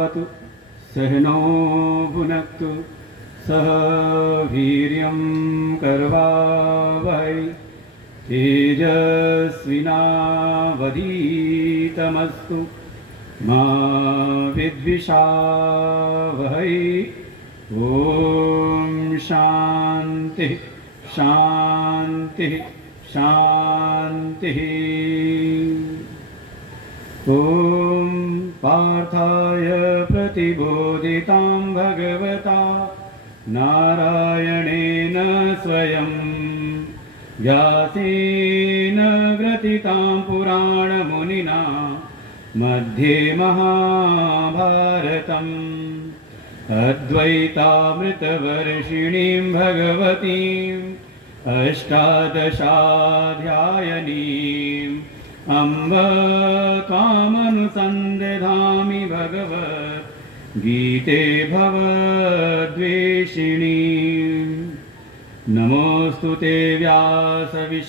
भवतु सहनो भुनक्तु सह वीर्यं करवावहै तेजस्विनावधीतमस्तु मा विद्विषावहै। ॐ शान्ति शान्ति शान्तिः। ॐ पार्थाय प्रतिबोधितां भगवता नारायणेन स्वयं व्यासेन ग्रथितां पुराणमुनिना मध्ये महाभारतम् अद्वैतामृतवर्षिणीं भगवतीम् अष्टादशाध्यायनीम् अम्ब त्वामनुसन्दधामि भगवद्गीते भवद्वेषिणीम्। नमोऽस्तु ते व्यासविशालबुद्धे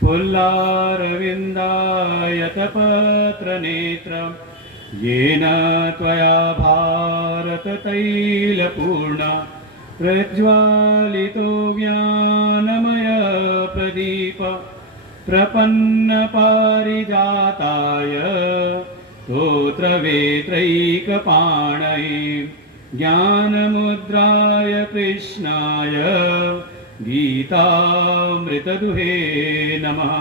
पुल्लारविन्दायतपत्रनेत्रं येन त्वया भारततैलपूर्णा प्रज्वालितो ज्ञानमय प्रदीप प्रपन्नपारिजाताय स्तोत्रवेत्रैकपाणये ज्ञानमुद्राय कृष्णाय गीतामृतदुहे नमः।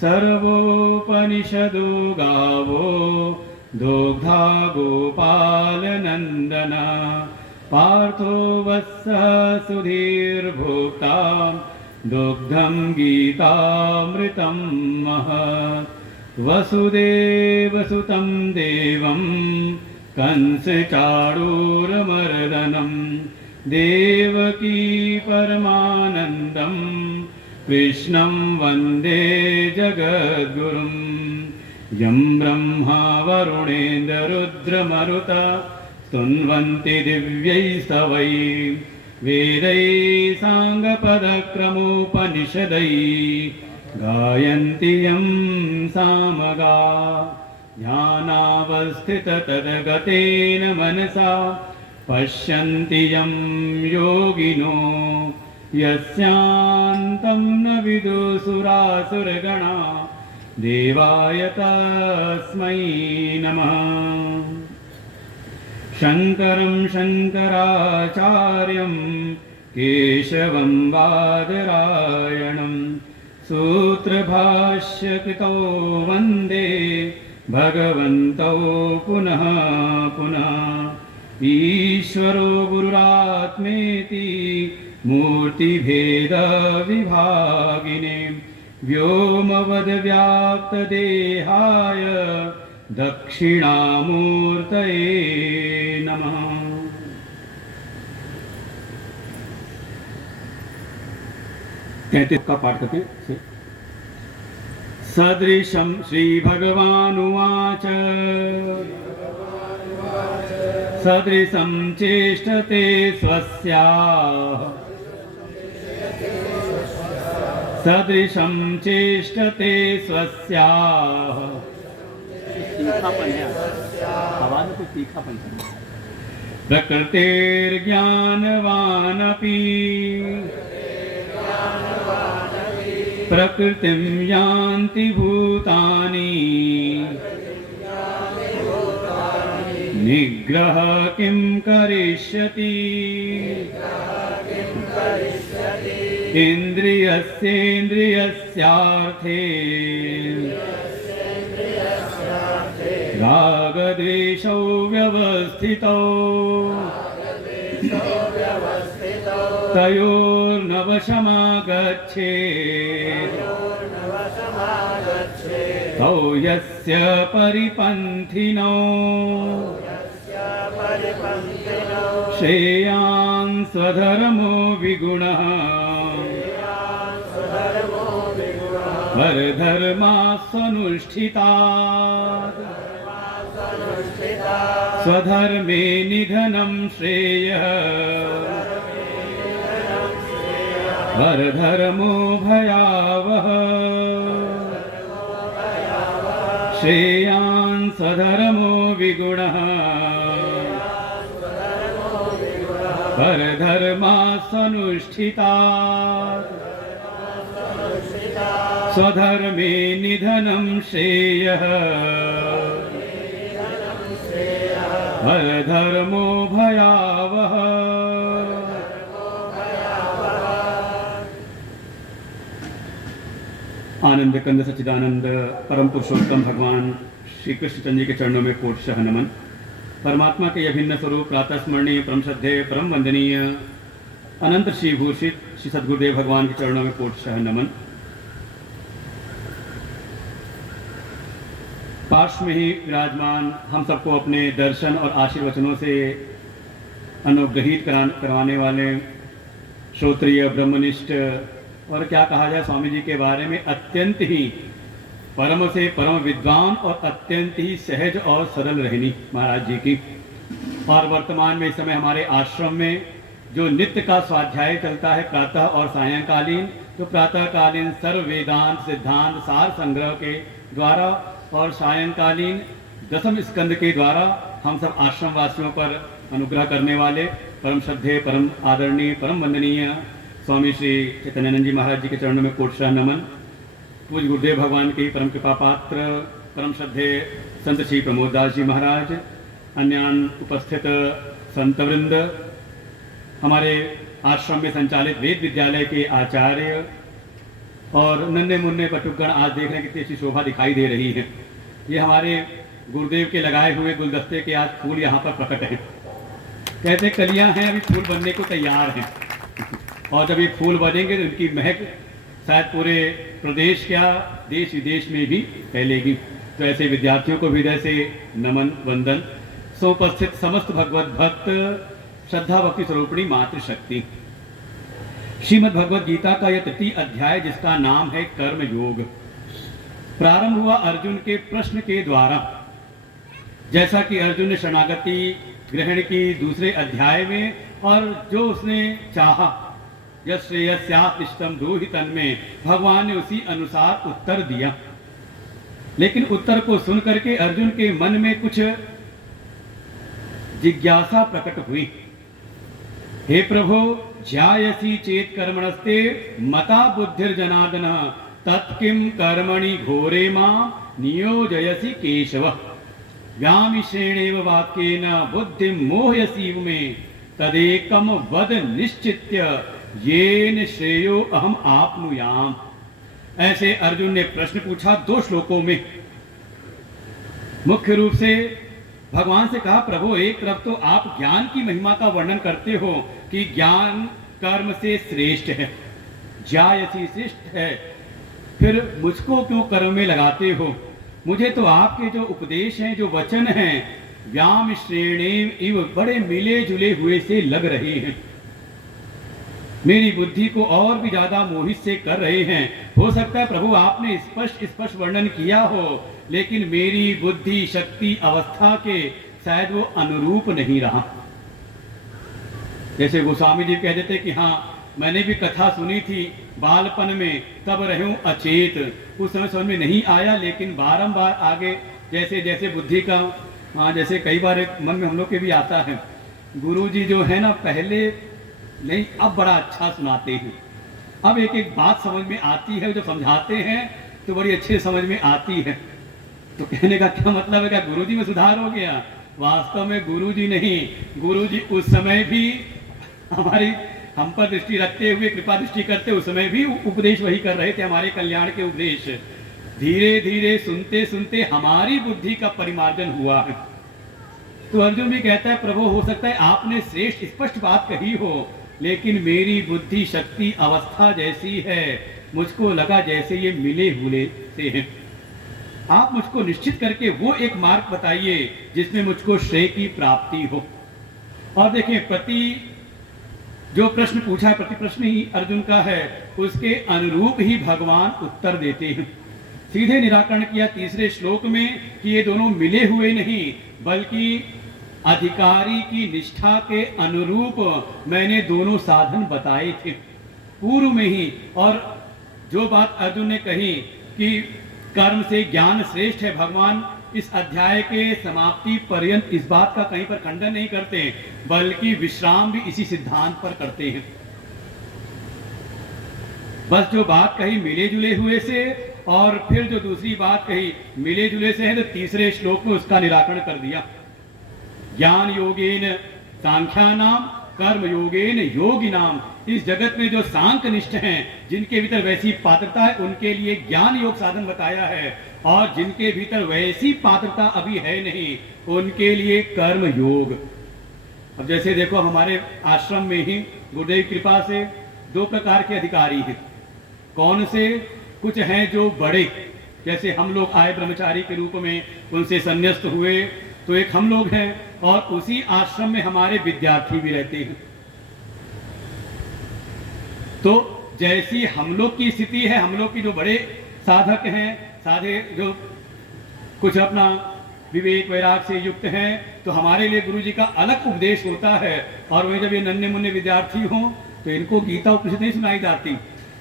सर्वोपनिषदो गावो दोग्धा गोपालनन्दन पार्थो वत्सः सुधीर्भोक्ता दुग्धं गीतामृतं महत्। वसुदेवसुतं देवं कंसचाणूरमर्दनं देवकी परमानन्दं कृष्णं वन्दे जगद्गुरुं। यं ब्रह्मा वरुणेन्द्ररुद्रमरुता स्तुन्वन्ति दिव्यैस्तवैः वेदैः साङ्गपदक्रमोपनिषदैः गायन्ति यं सामगा। ध्यानावस्थिततद्गतेन मनसा पश्यन्ति यं योगिनो यस्यान्तं न विदुसुरासुरगणा देवाय तस्मै नमः। शङ्करं शङ्कराचार्यं केशवं बादरायणं सूत्रभाष्यकृतौ वन्दे भगवन्तौ पुनः पुनः। ईश्वरो गुरुरात्मेति मूर्तिभेदविभागिने व्योमवद्व्याप्तदेहाय दक्षिणामूर्तये नमः। कहते का पाठ करते हैं। सदृशं श्री भगवानुवाच सदृशं चेष्टते स्वस्याः सदृशं चेष्टते स्वस्याः। तीखापन है, आवाज को तीखापन है। प्रकृतिर्ज्ञानवानपि प्रकृतिं यान्ति भूतानि निग्रह किं करिष्यति इन्द्रियस्येन्द्रियस्यार्थे रागद्वेषौ व्यवस्थितौ तयोर्नवशमागच्छेत् तौ यस्य परिपन्थिनौ श्रेयान् स्वधर्मो विगुणः परधर्मास्वनुष्ठितात् स्वधर्मे निधनं श्रेयः परधर्मो भयावह श्रेयान् स्वधर्मो विगुणः परधर्मासनुष्ठिता स्वधर्मे निधनं श्रेयः परधर्मो भयावह। आनंद कंद सच्चिदानंद परम पुरुषोत्तम भगवान श्री कृष्ण चंद्र जी के चरणों में कोटशः नमन। परमात्मा के अभिन्न स्वरूप प्रातः स्मरणीय परम श्रद्धेय परम वंदनीय अनंत श्री भूषित श्री सद्गुरुदेव भगवान के चरणों में कोटशः नमन। पार्श्व में ही विराजमान हम सबको अपने दर्शन और आशीर्वचनों से अनुग्रहित करवाने वाले श्रोत्रिय ब्रह्मनिष्ठ और क्या कहा जाए स्वामी जी के बारे में अत्यंत ही परम से परम विद्वान और अत्यंत ही सहज और सरल रहनी महाराज जी की। और वर्तमान में इस समय हमारे आश्रम में जो नित्य का स्वाध्याय चलता है प्रातः और सायंकालीन, तो प्रातःकालीन सर्व वेदांत सिद्धांत सार संग्रह के द्वारा और सायंकालीन दसम स्कंद के द्वारा हम सब आश्रम वासियों पर अनुग्रह करने वाले परम श्रद्धेय परम आदरणीय परम वंदनीय स्वामी श्री चैतन्यानंद जी महाराज जी के चरणों में कोटशः नमन। पूज्य गुरुदेव भगवान के परम कृपा पात्र परम श्रद्धेय संत श्री प्रमोद दास जी महाराज, अन्यान उपस्थित संतवृंद, हमारे आश्रम में संचालित वेद विद्यालय के आचार्य और नन्हे मुन्ने पटुकगण आज देख रहे हैं कितनी अच्छी शोभा दिखाई दे रही है। ये हमारे गुरुदेव के लगाए हुए गुलदस्ते के आज फूल यहाँ पर प्रकट हैं। कहते कलियाँ हैं अभी फूल बनने को तैयार हैं और जब ये फूल बनेंगे तो इनकी महक शायद पूरे प्रदेश क्या देश विदेश में भी फैलेगी। तो ऐसे विद्यार्थियों को भी हृदय से नमन वंदन। उपस्थित समस्त भगवत भक्त श्रद्धा भक्ति स्वरूपिणी मातृशक्ति। श्रीमद् भगवद गीता का यह तृतीय अध्याय जिसका नाम है कर्म योग, प्रारंभ हुआ अर्जुन के प्रश्न के द्वारा। जैसा कि अर्जुन ने शरणागति ग्रहण की दूसरे अध्याय में और जो उसने चाहा यश्रेयस्यात्मिष्टम ब्रूहि तन्मे, भगवान ने उसी अनुसार उत्तर दिया। लेकिन उत्तर को सुन करके अर्जुन के मन में कुछ जिज्ञासा प्रकट हुई। हे प्रभु, ज्यायसी चेत कर्मणस्ते मता बुद्धिर्जनार्दन तत्किं कर्मणि घोरे मां नियोजयसि केशव। व्यामिश्रेणेव वाक्येन बुद्धिं मोहयसीव मे तदेकम वद निश्चित्य येन श्रेयो अहम आपनुयाम। ऐसे अर्जुन ने प्रश्न पूछा दो श्लोकों में। मुख्य रूप से भगवान से कहा, प्रभु एक तरफ तो आप ज्ञान की महिमा का वर्णन करते हो कि ज्ञान कर्म से श्रेष्ठ है, ज्यायसी श्रेष्ठ है, फिर मुझको क्यों कर्म में लगाते हो? मुझे तो आपके जो उपदेश हैं, जो वचन हैं, व्याम श्रेणीम इव बड़े मिले जुले हुए से लग रहे हैं, मेरी बुद्धि को और भी ज्यादा मोहित से कर रहे हैं। हो सकता है प्रभु आपने स्पष्ट वर्णन किया हो, लेकिन मेरी बुद्धि शक्ति अवस्था के शायद वो अनुरूप नहीं रहा। जैसे गोस्वामी जी कह देते कि हाँ मैंने भी कथा सुनी थी बालपन में, तब रहूं अचेत, उस समय समझ में नहीं आया, लेकिन बारंबार आगे जैसे जैसे बुद्धि का जैसे कई बार एक मन में हम लोग के भी आता है, गुरु जी जो है ना पहले नहीं अब बड़ा अच्छा सुनाते हैं, अब एक एक बात समझ में आती है, जो समझाते हैं तो बड़ी अच्छे समझ में आती है। तो कहने का क्या मतलब है, क्या गुरुजी में सुधार हो गया? वास्तव में गुरुजी नहीं, गुरुजी उस समय भी हम पर दृष्टि रखते हुए कृपा दृष्टि करते उस समय भी उपदेश वही कर रहे थे, हमारे कल्याण के उपदेश। धीरे धीरे सुनते सुनते हमारी बुद्धि का परिमार्जन हुआ है। तो अर्जुन भी कहता है प्रभु हो सकता है आपने श्रेष्ठ स्पष्ट बात कही हो, लेकिन मेरी बुद्धि शक्ति अवस्था जैसी है, मुझको लगा जैसे ये मिले हुए से हैं। आप मुझको निश्चित करके वो एक मार्ग बताइए जिसमें मुझको श्रेय की प्राप्ति हो। और देखिए जो प्रश्न पूछा है प्रति प्रश्न ही अर्जुन का है, उसके अनुरूप ही भगवान उत्तर देते हैं। सीधे निराकरण किया तीसरे श्लोक में कि ये दोनों मिले हुए नहीं, बल्कि अधिकारी की निष्ठा के अनुरूप मैंने दोनों साधन बताए थे पूर्व में ही। और जो बात अर्जुन ने कही कि कर्म से ज्ञान श्रेष्ठ है, भगवान इस अध्याय के समाप्ति पर्यंत इस बात का कहीं पर खंडन नहीं करते, बल्कि विश्राम भी इसी सिद्धांत पर करते हैं। बस जो बात कही मिले जुले हुए से, और फिर जो दूसरी बात कही मिले जुले से है, तो तीसरे श्लोक में उसका निराकरण कर दिया। ज्ञान योगेन सांख्यानाम कर्म योगेन योगिनाम। इस जगत में जो सांख्य निष्ठ हैं, जिनके भीतर वैसी पात्रता है, उनके लिए ज्ञान योग साधन बताया है, और जिनके भीतर वैसी पात्रता अभी है नहीं, उनके लिए कर्म योग। अब जैसे देखो, हमारे आश्रम में ही गुरुदेव कृपा से 2 प्रकार के अधिकारी हैं। कौन से? कुछ हैं जो बड़े, जैसे हम लोग आए ब्रह्मचारी के रूप में, उनसे संन्यास्त हुए, तो एक हम लोग हैं, और उसी आश्रम में हमारे विद्यार्थी भी रहते हैं। तो जैसी हम लोग की स्थिति है, हम लोग की जो बड़े साधक हैं, साधे जो कुछ अपना विवेक वैराग से युक्त हैं, तो हमारे लिए गुरु जी का अलग उपदेश होता है। और वही जब ये नन्हे मुन्ने विद्यार्थी हों, तो इनको गीता उपनिषद नहीं सुनाई जाती।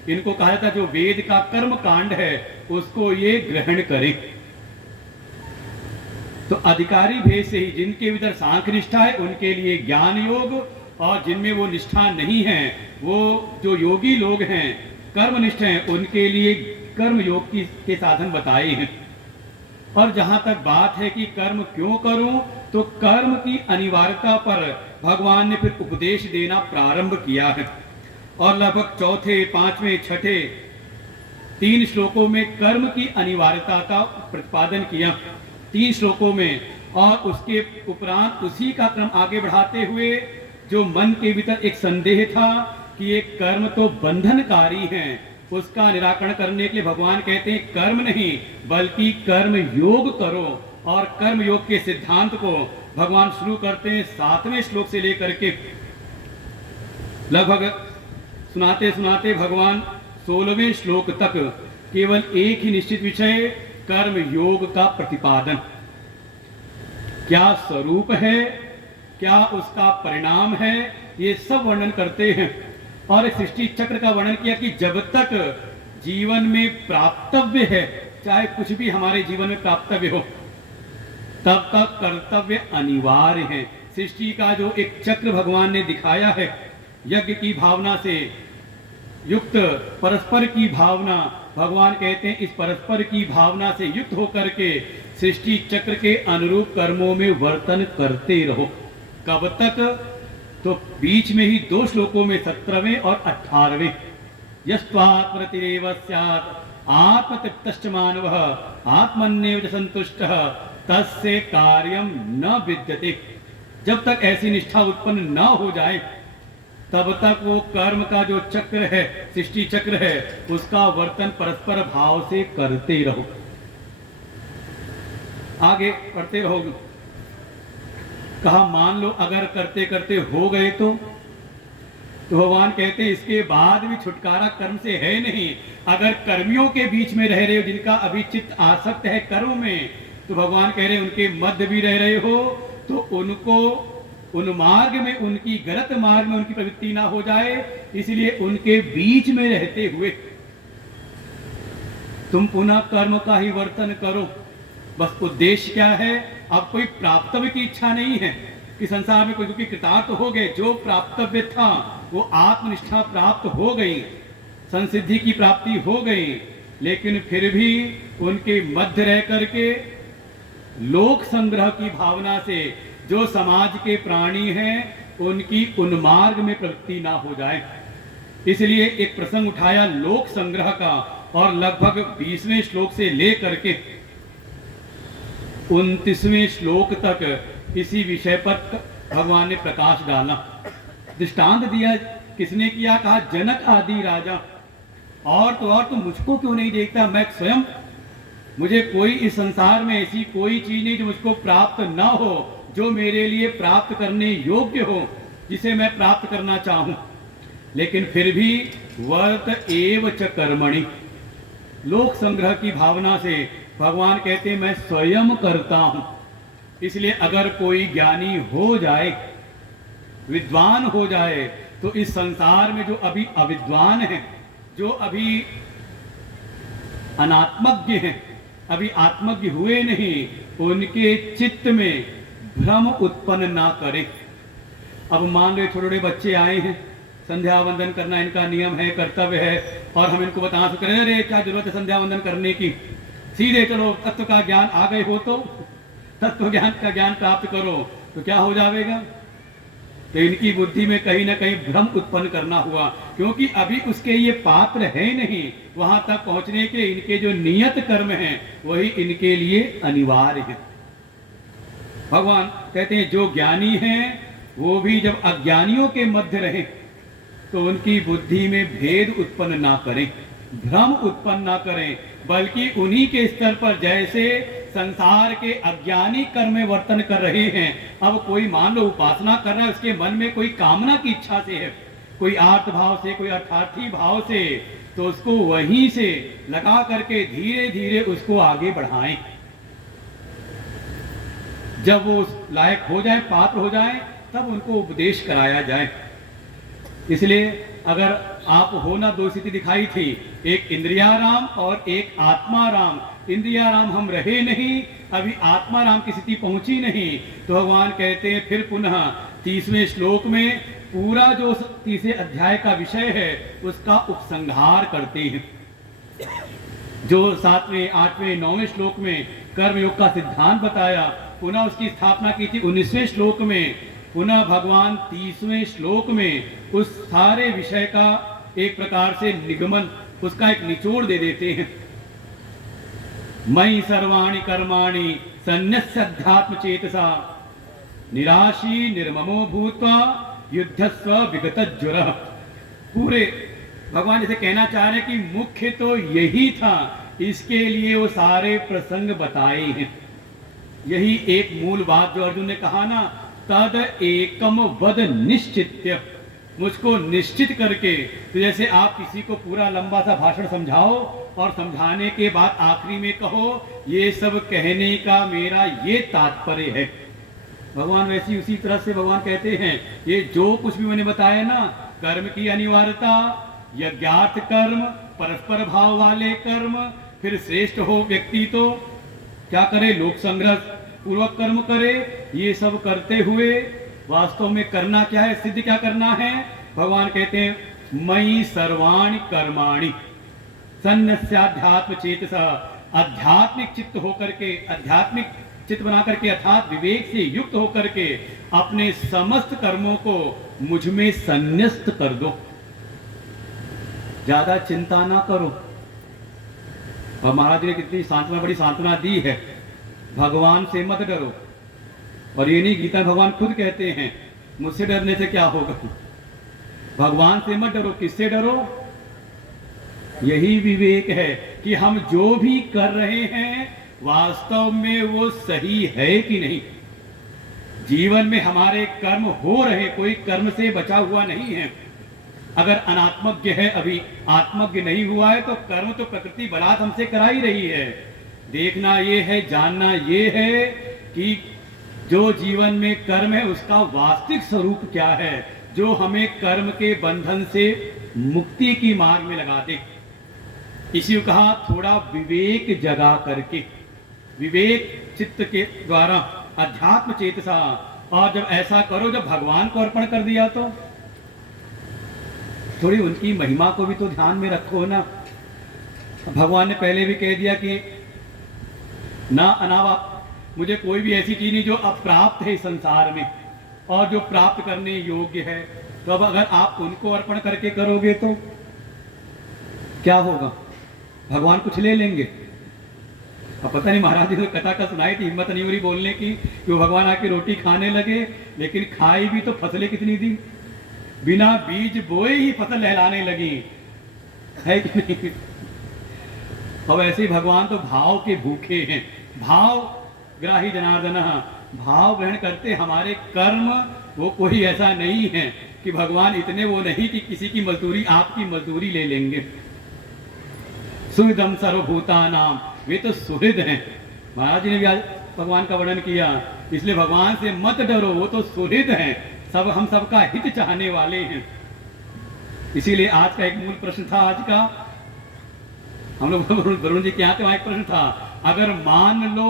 इनको कहा जाता जो वेद का कर्म कांड है, उसको ये ग्रहण करें। तो अधिकारी भेद से ही जिनके भीतर सांख्य निष्ठा है, उनके लिए ज्ञान योग, और जिनमें वो निष्ठा नहीं है, वो जो योगी लोग हैं, कर्मनिष्ठ हैं, उनके लिए कर्म योग के साधन बताए हैं। और जहां तक बात है कि कर्म क्यों करूं, तो कर्म की अनिवार्यता पर भगवान ने फिर उपदेश देना प्रारंभ किया है। और लगभग 4, 5, 6, 3 श्लोकों में कर्म की अनिवार्यता का प्रतिपादन किया, 3 श्लोकों में। और उसके उपरांत उसी का क्रम आगे बढ़ाते हुए, जो मन के भीतर एक संदेह था कि ये कर्म तो बंधनकारी हैं, उसका निराकरण करने के लिए भगवान कहते हैं कर्म नहीं, बल्कि कर्म योग करो। और कर्म योग के सिद्धांत को भगवान शुरू करते हैं 7वें श्लोक से लेकर के, लगभग सुनाते सुनाते भगवान 16वें श्लोक तक केवल एक ही निश्चित विषय, कर्म योग का प्रतिपादन। क्या स्वरूप है, क्या उसका परिणाम है, ये सब वर्णन करते हैं। और एक सृष्टि चक्र का वर्णन किया कि जब तक जीवन में प्राप्तव्य है, चाहे कुछ भी हमारे जीवन में प्राप्तव्य हो, तब तक कर्तव्य अनिवार्य है। सृष्टि का जो एक चक्र भगवान ने दिखाया है, यज्ञ की भावना से युक्त परस्पर की भावना, भगवान कहते हैं इस परस्पर की भावना से युक्त होकर के सृष्टि चक्र के अनुरूप कर्मों में वर्तन करते रहो। कब तक? तो बीच में ही 2 श्लोकों में 17वें और 18वें, यस्त्वात्मरतिरेव स्यात् आत्मतृप्तश्च मानवः आत्मन्येव च संतुष्टः तस्य कार्यं न विद्यते। जब तक ऐसी निष्ठा उत्पन्न न हो जाए, तब तक वो कर्म का जो चक्र है, सृष्टि चक्र है, उसका वर्तन परस्पर भाव से करते रहो, आगे करते रहो। कहा मान लो अगर करते करते हो गए तो भगवान कहते हैं इसके बाद भी छुटकारा कर्म से है नहीं। अगर कर्मियों के बीच में रह रहे हो, जिनका अभी चित्त आसक्त है कर्म में, तो भगवान कह रहे हैं उनके मध्य भी रह रहे हो, तो उनको उन मार्ग में, उनकी गलत मार्ग में उनकी प्रवृत्ति ना हो जाए, इसलिए उनके बीच में रहते हुए तुम पुनः कर्म का ही वर्तन करो। बस उद्देश्य क्या है? अब कोई प्राप्तव्य की इच्छा नहीं है कि संसार में कोई, क्योंकि कृतार्थ हो गए, जो प्राप्तव्य था वो आत्मनिष्ठा प्राप्त हो गई, संसिद्धि की प्राप्ति हो गई, लेकिन फिर भी उनके मध्य रह करके लोक संग्रह की भावना से जो समाज के प्राणी हैं उनकी उन्मार्ग में प्रवृत्ति ना हो जाए, इसलिए एक प्रसंग उठाया लोक संग्रह का। और लगभग 20वें श्लोक से लेकर के 29वें श्लोक तक इसी विषय पर भगवान ने प्रकाश डाला, दृष्टांत दिया। किसने किया? कहा जनक आदि राजा। और तो मुझको क्यों नहीं देखता? मैं स्वयं, मुझे कोई इस संसार में ऐसी कोई चीज नहीं जो मुझको प्राप्त ना हो, जो मेरे लिए प्राप्त करने योग्य हो, जिसे मैं प्राप्त करना चाहूं। लेकिन फिर भी वर्त एव च कर्मणि, लोक संग्रह की भावना से भगवान कहते हैं मैं स्वयं करता हूं। इसलिए अगर कोई ज्ञानी हो जाए, विद्वान हो जाए, तो इस संसार में जो अभी अविद्वान हैं, जो अभी अनात्मज्ञ हैं, अभी आत्मज्ञ हुए नहीं, उनके चित्त में भ्रम उत्पन्न ना करे। अब मान लो छोटे छोटे बच्चे आए हैं, संध्या वंदन करना इनका नियम है, कर्तव्य है, और हम इनको बता सकते हैं अरे क्या जरूरत है संध्या वंदन करने की, सीधे चलो तत्व का ज्ञान आ गए हो तो तत्व ज्ञान का ज्ञान प्राप्त करो, तो क्या हो जाएगा। तो इनकी बुद्धि में कहीं ना कहीं भ्रम उत्पन्न करना हुआ, क्योंकि अभी उसके ये पात्र है नहीं, वहां तक पहुंचने के इनके जो नियत कर्म हैं वही इनके लिए अनिवार्य है। भगवान कहते हैं जो ज्ञानी हैं वो भी जब अज्ञानियों के मध्य रहे तो उनकी बुद्धि में भेद उत्पन्न ना करें, भ्रम उत्पन्न ना करें, बल्कि उन्हीं के स्तर पर जैसे संसार के अज्ञानी कर्म में वर्तन कर रहे हैं। अब कोई मान लो उपासना कर रहा है, उसके मन में कोई कामना की इच्छा से है, कोई आर्त भाव से, कोई अर्थार्थी भाव से, तो उसको वहीं से लगा करके धीरे धीरे उसको आगे बढ़ाएं। जब वो लायक हो जाए, पात्र हो जाए, तब उनको उपदेश कराया जाए। इसलिए अगर आप हो ना, दो स्थिति दिखाई थी, एक इंद्रियाराम और एक आत्माराम। इंद्रियाराम हम रहे नहीं, अभी आत्माराम की स्थिति पहुंची नहीं, तो भगवान कहते हैं फिर पुनः 30वें श्लोक में पूरा जो 30वें अध्याय का विषय है उसका उपसंहार करते हैं। जो 7वें, 8वें, 9वें श्लोक में कर्मयोग का सिद्धांत बताया, पुनः उसकी स्थापना की थी 19वें श्लोक में, पुनः भगवान 30वें श्लोक में उस सारे विषय का एक प्रकार से निगमन, उसका एक निचोड़ दे देते हैं। मयि सर्वाणि कर्माणि सन्न्यस्य अध्यात्म चेतसा निराशी निर्ममो भूत्वा युद्धस्व विगतज्वरः। पूरे भगवान जैसे कहना चाह रहे कि मुख्य तो यही था, इसके लिए वो सारे प्रसंग बताए हैं। यही एक मूल बात जो अर्जुन ने कहा ना, तद एकम वद निश्चित्य, मुझको निश्चित करके। तो जैसे आप किसी को पूरा लंबा सा भाषण समझाओ और समझाने के बाद आखिरी में कहो ये सब कहने का मेरा ये तात्पर्य है, भगवान वैसी उसी तरह से भगवान कहते हैं ये जो कुछ भी मैंने बताया ना, कर्म की अनिवार्यता, यज्ञार्थ कर्म, परस्पर भाव वाले कर्म, फिर श्रेष्ठ हो व्यक्ति तो क्या करे, लोक संग्रह पूर्वक कर्म करे, ये सब करते हुए वास्तव में करना क्या है, सिद्ध क्या करना है। भगवान कहते हैं मयि सर्वाणि कर्माणि सन्न्यस्याध्यात्म चेतसा, आध्यात्मिक चित्त होकर के, आध्यात्मिक चित्त बना करके अर्थात विवेक से युक्त होकर के अपने समस्त कर्मों को मुझ में संन्यस्त कर दो, ज्यादा चिंता ना करो। और महाराज ने कितनी सांत्वना, बड़ी सांत्वना दी है, भगवान से मत डरो। और ये नहीं, गीता भगवान खुद कहते हैं मुझसे डरने से क्या होगा, भगवान से मत डरो। किससे डरो? यही विवेक है कि हम जो भी कर रहे हैं वास्तव में वो सही है कि नहीं। जीवन में हमारे कर्म हो रहे, कोई कर्म से बचा हुआ नहीं है। अगर अनात्मज्ञ है, अभी आत्मज्ञ नहीं हुआ है, तो कर्म तो प्रकृति बलात् हमसे करा ही रही है। देखना ये है, जानना ये है कि जो जीवन में कर्म है उसका वास्तविक स्वरूप क्या है, जो हमें कर्म के बंधन से मुक्ति की मार्ग में लगा दे। इसी को कहा थोड़ा विवेक जगा करके, विवेक चित्त के द्वारा अध्यात्म चेतसा। और जब ऐसा करो, जब भगवान को अर्पण कर दिया तो थोड़ी उनकी महिमा को भी तो ध्यान में रखो ना। भगवान ने पहले भी कह दिया कि ना अनावा, मुझे कोई भी ऐसी चीज नहीं जो अप्राप्त है इस संसार में और जो प्राप्त करने योग्य है। तो अब अगर आप उनको अर्पण करके करोगे तो क्या होगा, भगवान कुछ ले लेंगे। अब पता नहीं, महाराज जी ने कथा का सुनाई थी, हिम्मत नहीं हो रही बोलने की कि वो भगवान आके रोटी खाने लगे, लेकिन खाई भी तो फसलें कितनी थी, बिना बीज बोए ही फसल लहलाने लगी, है कि नहीं। अब ऐसे ही भगवान तो भाव के भूखे हैं, भाव ग्राही जनार्दन, भाव ग्रहण करते। हमारे कर्म वो कोई ऐसा नहीं है कि भगवान इतने वो नहीं कि किसी की मजदूरी, आपकी मजदूरी ले लेंगे। सुहृदम सर्वभूतानाम, वे तो सुहृद हैं। महाराज जी ने भी आज भगवान का वर्णन किया, इसलिए भगवान से मत डरो, वो तो सुहृद हैं, सब हम सबका हित चाहने वाले हैं। इसीलिए आज का एक मूल प्रश्न था, आज का हम लोग वरुण जी के यहाँ तो एक प्रश्न था, अगर मान लो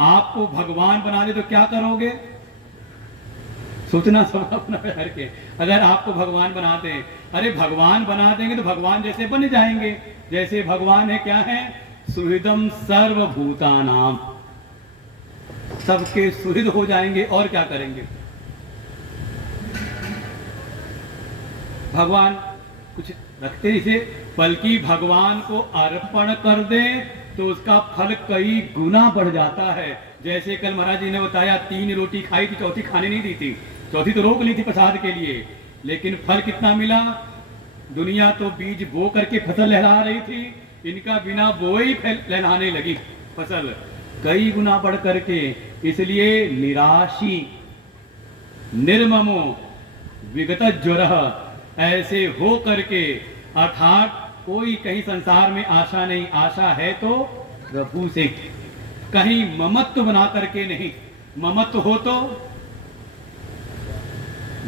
आपको भगवान बना दे तो क्या करोगे? सोचना सब अपना बैठ के। अगर आपको भगवान बना दें, अरे भगवान बना देंगे तो भगवान जैसे बन जाएंगे। जैसे भगवान है, क्या है? सुहृदम सर्वभूतानाम, सबके सुहृद हो जाएंगे। और क्या करेंगे? भगवान कुछ रखते इसे, बल्कि भगवान को अर्पण कर दें तो उसका फल कई गुना बढ़ जाता है। जैसे कल महाराज जी ने बताया, 3 रोटी खाई थी, चौथी खाने नहीं दी थी, चौथी तो रोक ली थी प्रसाद के लिए, लेकिन फल कितना मिला? दुनिया तो बीज बो करके फसल लहरा रही थी, इनका बिना बोए ही लहराने लगी फसल, कई गुना बढ़ करके। इसलिए निराशी निर्ममो विगत ज्वर, ऐसे हो करके, अर्थात कोई कहीं संसार में आशा नहीं, आशा है तो प्रभु से, कहीं ममत्व बना करके नहीं। ममत्व हो तो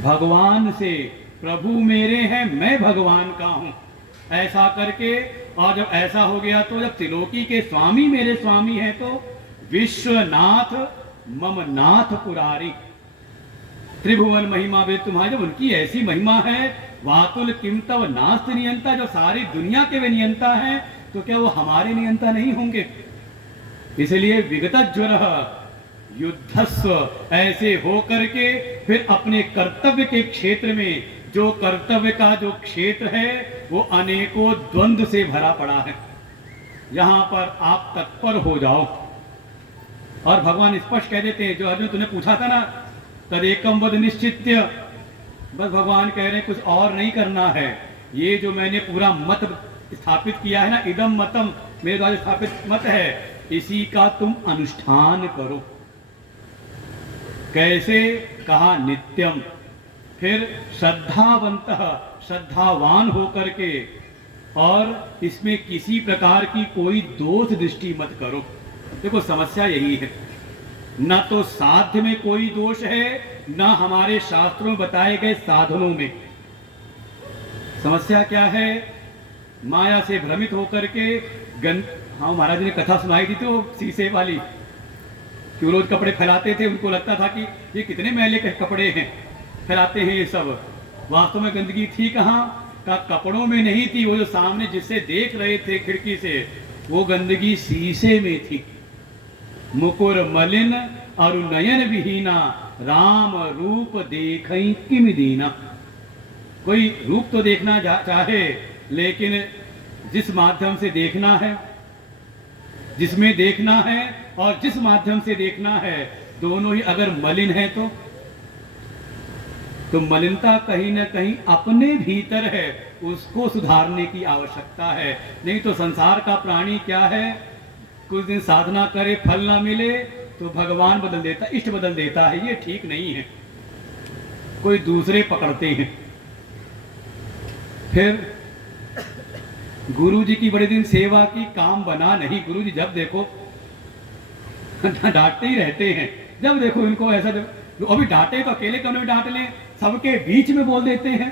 भगवान से, प्रभु मेरे हैं, मैं भगवान का हूं, ऐसा करके। और जब ऐसा हो गया तो जब त्रिलोकी के स्वामी मेरे स्वामी हैं तो विश्वनाथ मम नाथ पुरारी, त्रिभुवन महिमा वे तुम्हारी, जब उनकी ऐसी महिमा है, वातुल किम तव नास्त नियंता, जो सारी दुनिया के वे नियंता हैं, तो क्या वो हमारे नियंता नहीं होंगे? इसलिए विगत ज्वर युद्धस्व, ऐसे हो करके फिर अपने कर्तव्य के क्षेत्र में, जो कर्तव्य का जो क्षेत्र है वो अनेकों द्वंद्व से भरा पड़ा है, यहां पर आप तत्पर हो जाओ। और भगवान स्पष्ट कह देते हैं, जो अर्जुन तूने पूछा था ना, तदेकम वद निश्चित्य, बस भगवान कह रहे हैं कुछ और नहीं करना है। ये जो मैंने पूरा मत स्थापित किया है ना, इदम मतम, मेरे द्वारा स्थापित मत है, इसी का तुम अनुष्ठान करो। कैसे? कहा नित्यम, फिर श्रद्धावंतः, श्रद्धावान होकर के, और इसमें किसी प्रकार की कोई दोष दृष्टि मत करो। देखो समस्या यही है, न तो साध्य में कोई दोष है, न हमारे शास्त्रों में बताए गए साधनों में। समस्या क्या है? माया से भ्रमित होकर के हाँ, महाराज ने कथा सुनाई थी तो शीशे वाली, कि रोज कपड़े फैलाते थे, उनको लगता था कि ये कितने मैले के कपड़े हैं, फैलाते हैं ये सब। वास्तव में गंदगी थी कहाँ? का कपड़ों में नहीं थी, वो जो सामने जिससे देख रहे थे खिड़की से, वो गंदगी शीशे में थी। मुकुर मलिन और नयन विहीना, राम रूप देखई किम दीना। कोई रूप तो देखना चाहे, लेकिन जिस माध्यम से देखना है, जिसमें देखना है और जिस माध्यम से देखना है, दोनों ही अगर मलिन है तो मलिनता कहीं ना कहीं अपने भीतर है, उसको सुधारने की आवश्यकता है। नहीं तो संसार का प्राणी क्या है, कुछ दिन साधना करे, फल ना मिले तो भगवान बदल देता, इष्ट बदल देता है। ये ठीक नहीं है, कोई दूसरे पकड़ते हैं। फिर गुरु जी की बड़े दिन सेवा की, काम बना नहीं। गुरु जी जब देखो डांटते ही रहते हैं, जब देखो इनको ऐसा, अभी डांटे तो अकेले क्यों नहीं डांट लें, सबके बीच में बोल देते हैं।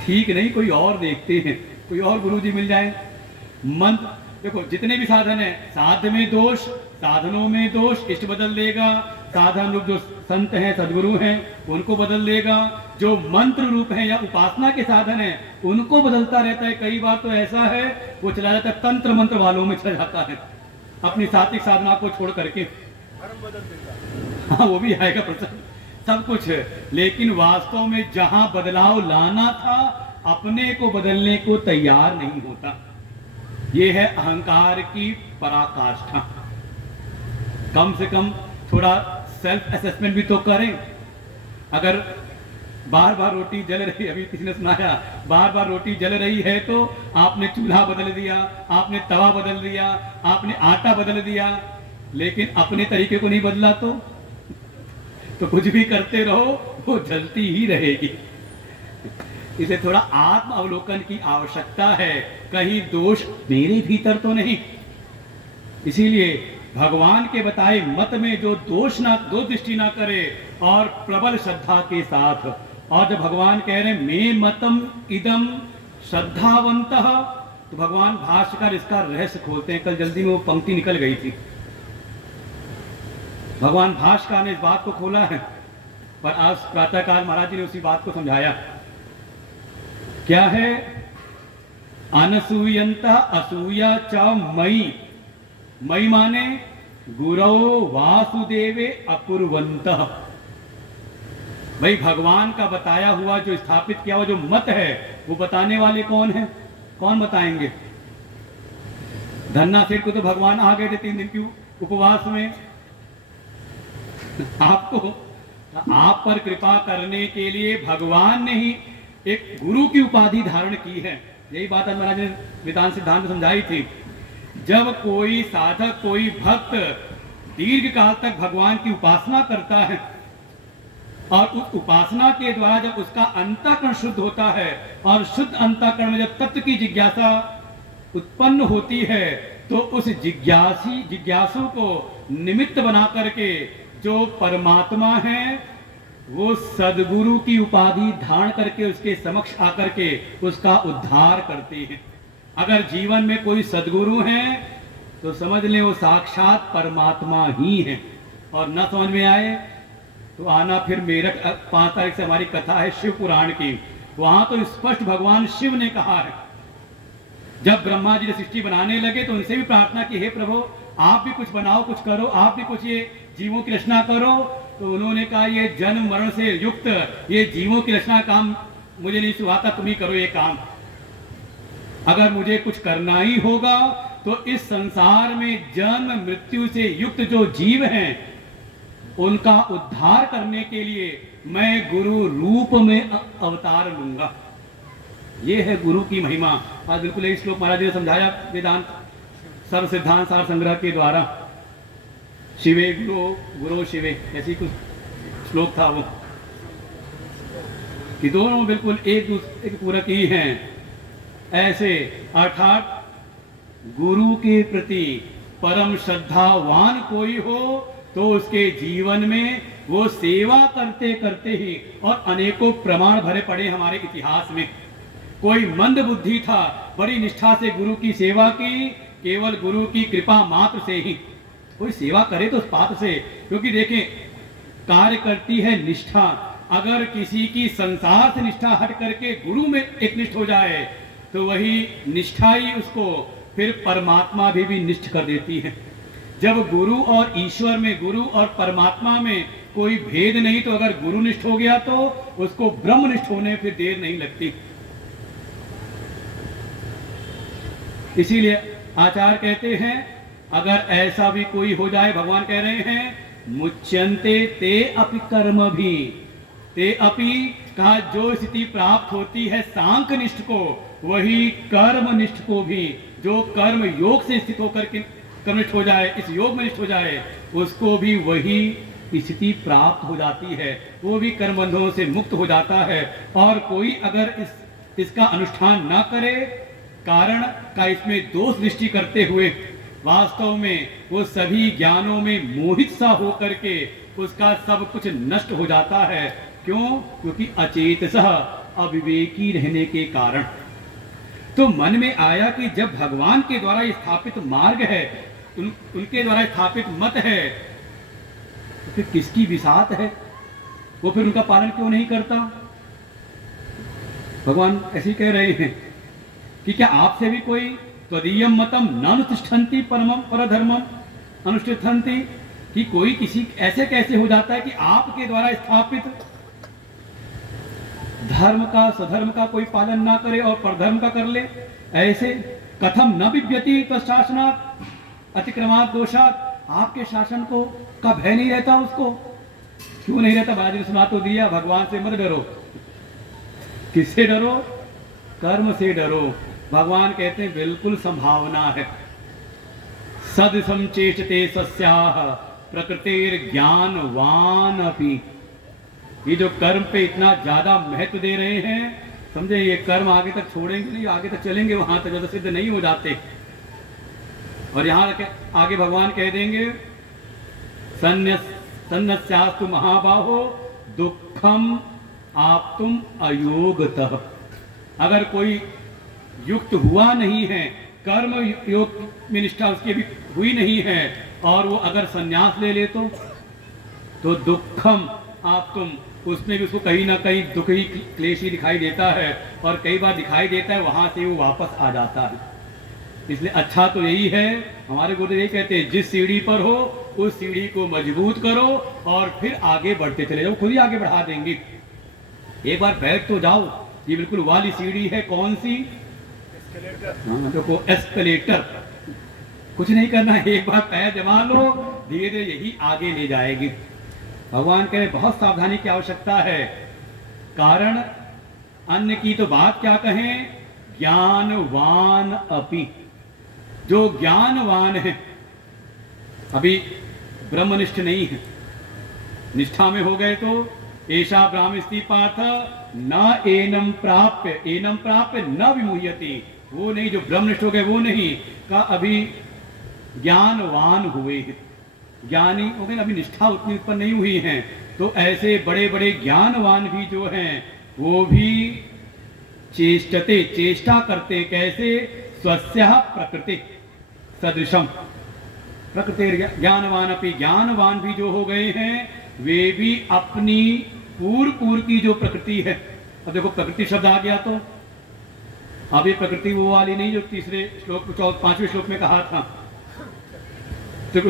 ठीक नहीं, कोई और देखते हैं, कोई और गुरु जी मिल जाए। मंत्र देखो, जितने भी साधन है, साध्य में दोष, साधनों में दोष, इष्ट बदल देगा। साधन रूप जो संत हैं, सदगुरु हैं, उनको बदल देगा। जो मंत्र रूप हैं या उपासना के साधन हैं, उनको बदलता रहता है। कई बार तो ऐसा है, वो चला जाता है तंत्र मंत्र वालों में चला जाता है, अपनी सात्विक साधना को छोड़ करके। हाँ, वो भी आएगा प्रसंग, सब कुछ। लेकिन वास्तव में जहां बदलाव लाना था, अपने को बदलने को तैयार नहीं होता। ये है अहंकार की पराकाष्ठा। कम से कम थोड़ा सेल्फ असेसमेंट भी तो करें। अगर बार बार रोटी जल रही, अभी किसी ने सुनाया, बार बार रोटी जल रही है तो आपने चूल्हा बदल दिया, आपने तवा बदल दिया, आपने आटा बदल दिया, लेकिन अपने तरीके को नहीं बदला तो कुछ भी करते रहो, वो जलती ही रहेगी। इसे थोड़ा आत्म अवलोकन की आवश्यकता है, कहीं दोष मेरे भीतर तो नहीं। इसीलिए भगवान के बताए मत में जो दोष दृष्टि ना करे, और प्रबल श्रद्धा के साथ। और जब भगवान कह रहे हैं मे मतम इदम श्रद्धावंतः, तो भगवान भाष्यकार इसका रहस्य खोलते हैं। कल जल्दी में वो पंक्ति निकल गई थी, भगवान भाष्यकार ने इस बात को खोला है, पर आज प्रातःकाल महाराज जी ने उसी बात को समझाया। क्या है? अनसूयंता असूया च मई। मई माने गुरौ वासुदेवे अकुर्वन्तः। भाई भगवान का बताया हुआ जो स्थापित किया हुआ जो मत है, वो बताने वाले कौन है? कौन बताएंगे? धन्ना सेठ को तो भगवान आ गए थे 3 दिन की उपवास में। आपको आप पर कृपा करने के लिए भगवान ने ही एक गुरु की उपाधि धारण की है। यही बात आज महाराज ने वेदांत सिद्धांत समझाई थी। जब कोई साधक, कोई भक्त दीर्घ काल तक भगवान की उपासना करता है और उस उपासना के द्वारा जब उसका अंतःकरण शुद्ध होता है और शुद्ध अंतःकरण में जब तत्व की जिज्ञासा उत्पन्न होती है, तो उस जिज्ञासु को निमित्त बना करके जो परमात्मा है वो सदगुरु की उपाधि धारण करके उसके समक्ष आकर के उसका उद्धार करते हैं। अगर जीवन में कोई सदगुरु है तो समझ लें वो साक्षात परमात्मा ही है। और न समझ में आए तो आना फिर मेरठ 5 तारीख से हमारी कथा है शिव पुराण की। वहां तो स्पष्ट भगवान शिव ने कहा है, जब ब्रह्मा जी ने सृष्टि बनाने लगे तो उनसे भी प्रार्थना की, हे प्रभु आप भी कुछ बनाओ, कुछ करो, आप भी कुछ ये जीवों की रचना करो। तो उन्होंने कहा ये जन्म मरण से युक्त ये जीवों की रचना काम मुझे नहीं सुहाता, तुम ही करो ये काम। अगर मुझे कुछ करना ही होगा तो इस संसार में जन्म मृत्यु से युक्त जो जीव हैं उनका उद्धार करने के लिए मैं गुरु रूप में अवतार लूंगा। ये है गुरु की महिमा। आज बिल्कुल एक श्लोक महाराज जी ने समझाया वेदांत सर्व सिद्धांत सार संग्रह के द्वारा। शिवे गुरु गुरु शिवे, ऐसी कुछ श्लोक था वो, कि दोनों बिल्कुल एक दूसरे के पूरक ही हैं। ऐसे अर्थात गुरु के प्रति परम श्रद्धावान कोई हो तो उसके जीवन में वो सेवा करते करते ही, और अनेकों प्रमाण भरे पड़े हमारे इतिहास में। कोई मंद बुद्धि था, बड़ी निष्ठा से गुरु की सेवा की, केवल गुरु की कृपा मात्र से ही। कोई सेवा करे तो उस पात्र से, क्योंकि देखें कार्य करती है निष्ठा। अगर किसी की संसार से निष्ठा हट करके गुरु में एकनिष्ठ हो जाए तो वही निष्ठा ही उसको फिर परमात्मा भी निष्ठ कर देती है। जब गुरु और ईश्वर में, गुरु और परमात्मा में कोई भेद नहीं, तो अगर गुरु निष्ठ हो गया तो उसको ब्रह्मनिष्ठ होने फिर देर नहीं लगती। इसीलिए आचार्य कहते हैं अगर ऐसा भी कोई हो जाए, भगवान कह रहे हैं मुच्यन्ते ते अपि कर्म भी, ते अपि कहा जो स्थिति प्राप्त होती है सांख्यनिष्ठ को, वही कर्मनिष्ठ को भी, जो कर्म योग से स्थित होकर के कर्मनिष्ठ हो जाए, इस योग में निष्ठ हो जाए, उसको भी वही स्थिति प्राप्त हो जाती है। वो भी कर्म बंधनों से मुक्त हो जाता है। और कोई अगर इसका अनुष्ठान न करे, कारण का इसमें दोष दृष्टि करते हुए वास्तव में वो सभी ज्ञानों में मोहित सा होकर के उसका सब कुछ नष्ट हो जाता है। क्यों? क्योंकि अचेतसः अविवेकी रहने के कारण। तो मन में आया कि जब भगवान के द्वारा स्थापित मार्ग है, उनके द्वारा स्थापित मत है, तो फिर किसकी विसात है? वो फिर उनका पालन क्यों नहीं करता? भगवान ऐसे कह रहे हैं कि क्या आपसे भी कोई त्वदीयम मतम नानुतिष्ठन्ति परमम परधर्मम अनुष्ठितन्ति, कि कोई किसी ऐसे कैसे हो जाता है कि आपके द्वारा स्थापित धर्म का, स्वधर्म का कोई पालन ना करे और परधर्म का कर ले? ऐसे कथम न बिभ्यति तत्शासनात् अतिक्रमात् दोषात्, आपके शासन को का भय नहीं रहता उसको? क्यों नहीं रहता? महाराज ने सुना तो दिया, भगवान से मत डरो। किससे डरो? कर्म से डरो। भगवान कहते हैं बिल्कुल संभावना है। सद संचेष्टते सस्याः प्रकृतिर ज्ञानवान अपि। ये जो कर्म पे इतना ज्यादा महत्व दे रहे हैं, समझे ये कर्म आगे तक छोड़ेंगे नहीं, आगे तक चलेंगे वहां तक जब सिद्ध नहीं हो जाते। और यहाँ आगे भगवान कह देंगे सन्नस्यास्तु महाबाहो दुखम आप्तुम अयोगतः। अगर कोई युक्त हुआ नहीं है, कर्म योग में निष्ठा उसकी अभी हुई नहीं है, और वो अगर संन्यास ले ले तो तो दुखम आप तुम, उसमें भी उसको कहीं ना कहीं दुख ही क्लेश ही दिखाई देता है, और कई बार दिखाई देता है वहां से वो वापस आ जाता है। इसलिए अच्छा तो यही है, हमारे गुरुदेव यही कहते हैं, जिस सीढ़ी पर हो उस सीढ़ी को मजबूत करो और फिर आगे बढ़ते चले जाओ, खुद ही आगे बढ़ा देंगी। एक बार बैठ तो जाओ, ये बिल्कुल वाली सीढ़ी है, कौन सी? हाँ, देखो एस्केलेटर। कुछ नहीं करना है, एक बार पैर जमा लो, धीरे धीरे यही आगे ले जाएगी। भगवान कह रहे बहुत सावधानी की आवश्यकता है। कारण अन्य की तो बात क्या कहें, ज्ञानवान अपि, जो ज्ञानवान है अभी ब्रह्मनिष्ठ नहीं है, निष्ठा में हो गए तो ऐसा ब्राह्मस्ति पाथ न एनम प्राप्य न विमुह्यति, वो नहीं, जो ब्रह्मनिष्ठ हो गए वो नहीं का, अभी ज्ञानवान हुए हैं, ज्ञानी हो गए, अभी निष्ठा उतनी उत्पन्न नहीं हुई है। तो ऐसे बड़े बड़े ज्ञानवान भी जो हैं वो भी चेष्टते, चेष्टा करते, कैसे? स्वस्यः प्रकृति सदृशम, प्रकृति ज्ञानवान अपनी, ज्ञानवान भी जो हो गए हैं वे भी अपनी पूर्व की जो प्रकृति है। अब देखो प्रकृति शब्द आ गया तो अब ये प्रकृति वो वाली नहीं जो तीसरे श्लोक 5वें श्लोक में कहा था, तो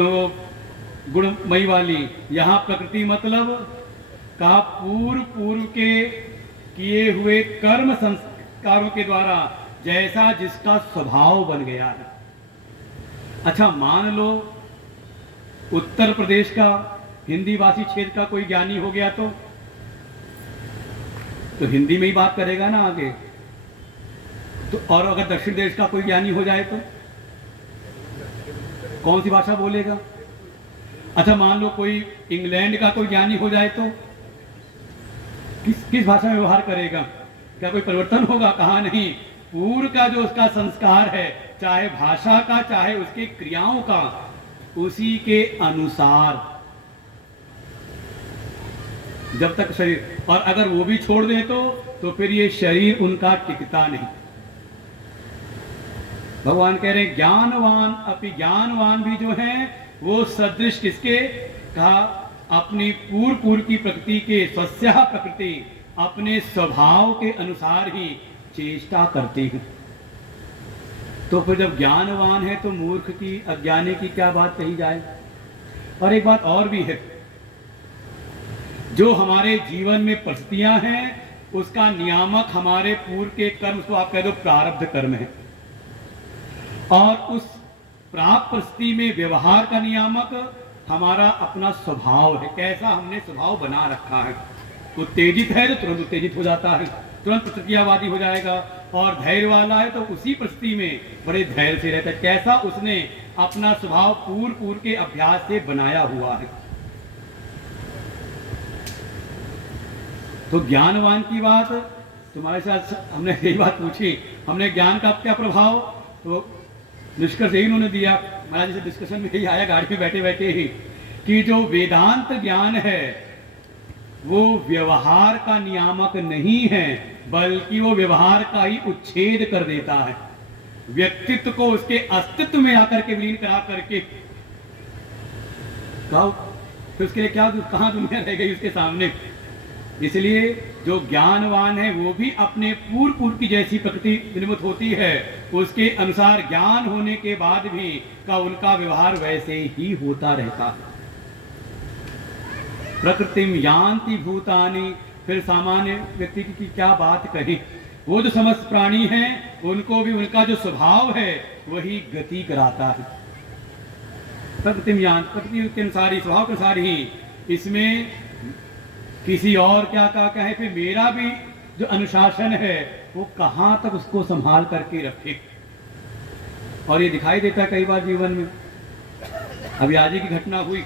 गुणमयी वाली। यहाँ प्रकृति मतलब का पूर्व के किए हुए कर्म संस्कारों के द्वारा जैसा जिसका स्वभाव बन गया है। अच्छा मान लो उत्तर प्रदेश का हिंदी भाषी क्षेत्र का कोई ज्ञानी हो गया तो हिंदी में ही बात करेगा ना आगे तो, और अगर दक्षिण देश का कोई ज्ञानी हो जाए तो कौन सी भाषा बोलेगा? अच्छा मान लो कोई इंग्लैंड का कोई ज्ञानी हो जाए तो किस भाषा में व्यवहार करेगा? क्या कोई परिवर्तन होगा? कहा नहीं। पूर्व का जो उसका संस्कार है, चाहे भाषा का चाहे उसके क्रियाओं का, उसी के अनुसार जब तक शरीर, और अगर वो भी छोड़ दे तो फिर ये शरीर उनका टिकता नहीं। भगवान कह रहे ज्ञानवान अपनी, ज्ञानवान भी जो हैं वो सदृश किसके? कहा अपनी पूर्व की प्रकृति के, स्वस्यः प्रकृति, अपने स्वभाव के अनुसार ही चेष्टा करते हैं। तो फिर जब ज्ञानवान है तो मूर्ख की, अज्ञानी की क्या बात कही जाए? और एक बात और भी है, जो हमारे जीवन में परिस्थितियां हैं उसका नियामक हमारे पूर्व के कर्म, उसको आप कह दो प्रारब्ध कर्म है, और उस प्राप्त परिस्थिति में व्यवहार का नियामक हमारा अपना स्वभाव है, कैसा हमने स्वभाव बना रखा है। उत्तेजित है तो तुरंत उत्तेजित हो जाता है, तुरंत प्रतिक्रियावादी हो जाएगा, और धैर्य वाला है तो उसी परिस्थिति में बड़े धैर्य से रहता है, कैसा उसने अपना स्वभाव पूर्व के अभ्यास से बनाया हुआ है। तो ज्ञानवान की बात तुम्हारे साथ हमने यही बात पूछी, हमने ज्ञान का क्या प्रभाव, तो निष्कर्ष यही उन्होंने दिया। महाराज से डिस्कशन में यही आया गाड़ी में बैठे बैठे ही, कि जो वेदांत ज्ञान है वो व्यवहार का नियामक नहीं है, बल्कि वो व्यवहार का ही उच्छेद कर देता है, व्यक्तित्व को उसके अस्तित्व में आकर के विलीन करा करके। तो उसके लिए क्या, कहां दुनिया रह गई उसके सामने? इसलिए जो ज्ञानवान है वो भी अपने पूर्व की जैसी प्रकृति विनिमुक्त होती है, उसके अनुसार ज्ञान होने के बाद भी का उनका व्यवहार वैसे ही होता रहता है। प्रकृतिम यान्ति भूतानि, फिर सामान्य व्यक्ति की क्या बात कही, वो जो समस्त प्राणी हैं उनको भी उनका जो स्वभाव है वही गति कराता है। प्रकृतिम यान्ति, प्रकृति के अनुसार ही, स्वभाव के अनुसार ही, इसमें किसी और क्या है, फिर मेरा भी जो अनुशासन है वो कहां तक उसको संभाल करके रखे। और ये दिखाई देता है कई बार जीवन में। अभी आज ही की घटना हुई,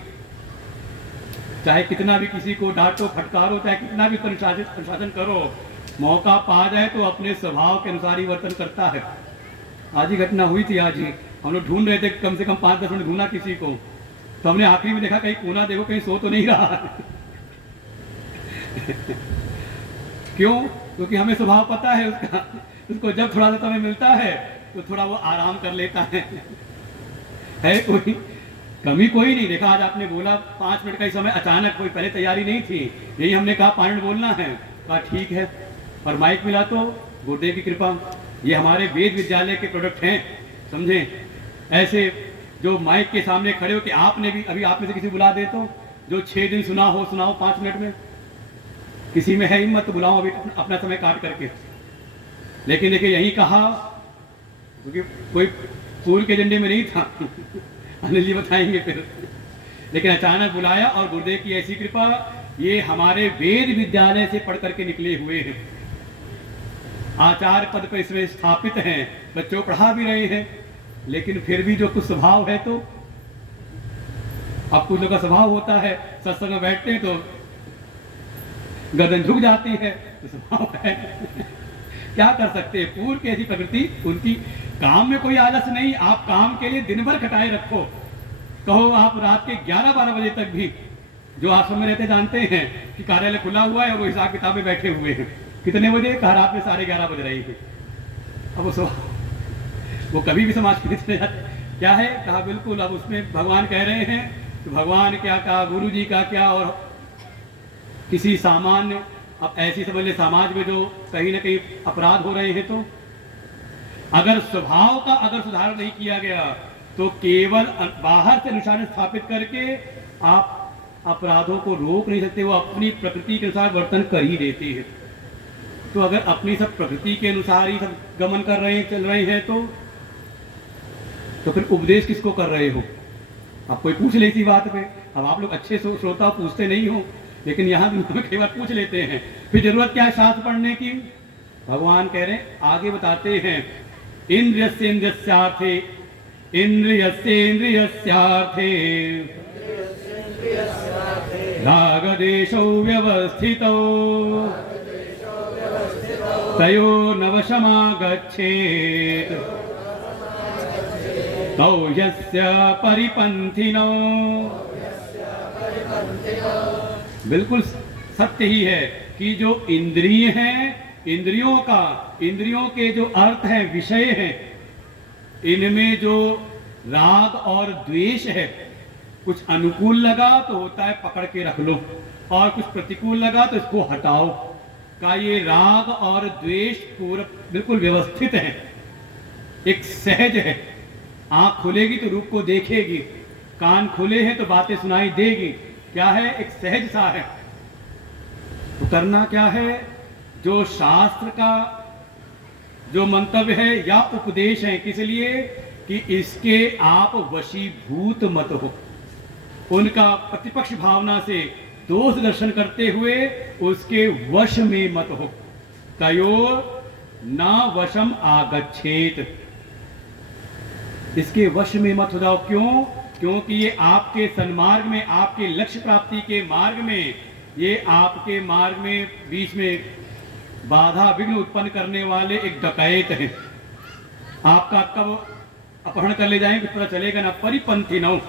चाहे कितना भी किसी को डांटो फटकारो, चाहे कितना भी अनुशासन करो, मौका पा जाए तो अपने स्वभाव के अनुसार ही वर्तन करता है। आज ही घटना हुई थी, आज ही हम लोग ढूंढ रहे थे, कम से कम 5-10 मिनट ढूंढा किसी को, तो हमने आखिरी में देखा कहीं कोना देखो कहीं सो तो नहीं रहा। क्यों? क्योंकि हमें स्वभाव पता है उसका, उसको जब थोड़ा सा समय मिलता है तो थोड़ा वो आराम कर लेता है कोई कमी कोई नहीं। देखा आज आपने बोला 5 मिनट का ही समय, अचानक, कोई पहले तैयारी नहीं थी, यही हमने कहा 5 मिनट बोलना है, कहा ठीक है, और माइक मिला तो गुरुदेव की कृपा। ये हमारे वेद विद्यालय के प्रोडक्ट हैं, समझे। ऐसे जो माइक के सामने खड़े हो कि आपने भी, अभी आप में से किसी बुला दे तो, जो 6 दिन सुना हो, सुनाओ 5 मिनट में। किसी में है हिम्मत तो बुलाओ अभी अपना समय काट करके। लेकिन देखिए यही कहा, क्योंकि कोई पूर्व के एजेंडे में नहीं था अनिल जी बताएंगे फिर, लेकिन अचानक बुलाया और गुरुदेव की ऐसी कृपा, ये हमारे वेद विद्यालय से पढ़ करके निकले हुए हैं, आचार्य पद पर इसमें स्थापित हैं, बच्चों को पढ़ा भी रहे हैं। लेकिन फिर भी जो कुछ स्वभाव है, तो अब कुछ लोगों का स्वभाव होता है, सत्संग में बैठते हैं तो गर्दन झुक जाती है, तो स्वभाव है क्या कर सकते हैं। पूर्व की ऐसी प्रकृति उनकी। काम में कोई आलस नहीं, आप काम के लिए दिन भर खटाए रखो। कहो आप रात के 11-12 बजे तक भी, जो आश्रम में रहते जानते हैं कि कार्यालय खुला हुआ है और वो हिसाब किताब में बैठे हुए हैं। कितने बजे? कहा रात में 11:30 बज रही है। अब वो कभी भी समाज के बीच में क्या है, कहा बिल्कुल। अब उसमें भगवान कह रहे हैं तो भगवान क्या कहा, गुरु जी का क्या, और किसी सामान्य, अब ऐसी समझ ले समाज में जो कहीं ना कहीं अपराध हो रहे हैं, तो अगर स्वभाव का अगर सुधार नहीं किया गया तो केवल बाहर से अनुशासन स्थापित करके आप अपराधों को रोक नहीं सकते। वो अपनी प्रकृति के अनुसार वर्तन कर ही देते हैं। तो अगर अपनी सब प्रकृति के अनुसार ही सब गमन कर रहे हैं, चल रहे हैं, तो फिर उपदेश किसको कर रहे हो? आप कोई पूछ ले इसी बात पे। अब आप लोग अच्छे श्रोता पूछते नहीं हो, लेकिन यहाँ कई बार पूछ लेते हैं। फिर जरूरत क्या है शास्त्र पढ़ने की? भगवान कह रहे हैं, आगे बताते हैं, इंद्रियस्येन्द्रियस्यार्थे इंद्रियस्येन्द्रियस्यार्थे रागदेशौ व्यवस्थितौ तयोर्नवशमागच्छेत् तौ यस्य परिपन्थिनौ। बिल्कुल सत्य ही है कि जो इंद्रिय हैं, इंद्रियों के जो अर्थ हैं, विषय हैं, इनमें जो राग और द्वेष है, कुछ अनुकूल लगा तो होता है पकड़ के रख लो, और कुछ प्रतिकूल लगा तो इसको हटाओ। का ये राग और द्वेष पूरा बिल्कुल व्यवस्थित है, एक सहज है। आंख खुलेगी तो रूप को देखेगी, कान खुले हैं तो बातें सुनाई देगी। क्या है? एक सहज सा है। तो करना क्या है? जो शास्त्र का जो मंतव्य है या उपदेश है, किस लिए? कि इसके आप वशीभूत मत हो, उनका प्रतिपक्ष भावना से दोष दर्शन करते हुए उसके वश में मत हो। तयोर न वशम आगच्छेत, इसके वश में मत हो जाओ। क्यों? क्योंकि ये आपके सन्मार्ग में, आपके लक्ष्य प्राप्ति के मार्ग में, ये आपके मार्ग में बीच में बाधा विघ्न उत्पन्न करने वाले एक डकैत हैं। आपका कब अपहरण कर ले जाएंगे पता चलेगा ना। परिपंथी न हो,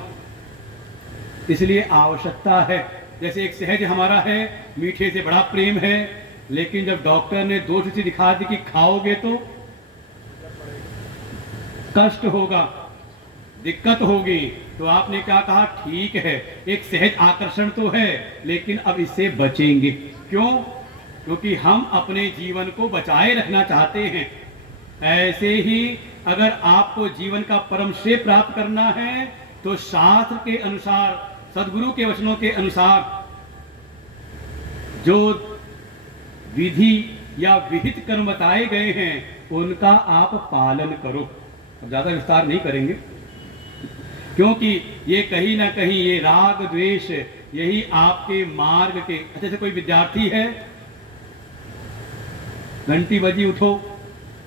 इसलिए आवश्यकता है। जैसे एक सहज हमारा है, मीठे से बड़ा प्रेम है, लेकिन जब डॉक्टर ने दोष से दिखा दी कि खाओगे तो कष्ट होगा, दिक्कत होगी, तो आपने क्या कहा? ठीक है, एक सहज आकर्षण तो है, लेकिन अब इससे बचेंगे। क्यों? क्योंकि हम अपने जीवन को बचाए रखना चाहते हैं। ऐसे ही अगर आपको जीवन का परम श्रेय प्राप्त करना है तो शास्त्र के अनुसार, सदगुरु के वचनों के अनुसार जो विधि या विहित कर्म बताए गए हैं उनका आप पालन करो। अब ज्यादा विस्तार नहीं करेंगे, क्योंकि ये कहीं ना कहीं ये राग द्वेष यही आपके मार्ग के। अच्छे से कोई विद्यार्थी है, घंटी बजी उठो,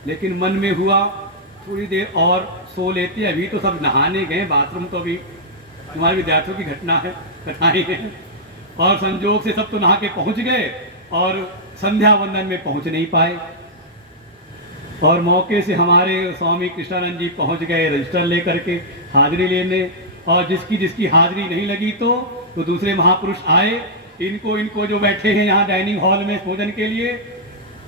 लेकिन मन में हुआ थोड़ी देर और सो लेते, अभी तो सब नहाने गए बाथरूम, तो अभी तुम्हारे विद्यार्थियों की घटना है, कथाएं हैं, और संजोग से सब तो नहा के पहुंच गए और संध्या वंदन में पहुंच नहीं पाए, और मौके से हमारे स्वामी कृष्णानंद जी पहुंच गए रजिस्टर लेकर के हाजिरी लेने, और जिसकी हाजिरी नहीं लगी तो दूसरे महापुरुष आए। इनको जो बैठे हैं यहाँ डाइनिंग हॉल में भोजन के लिए,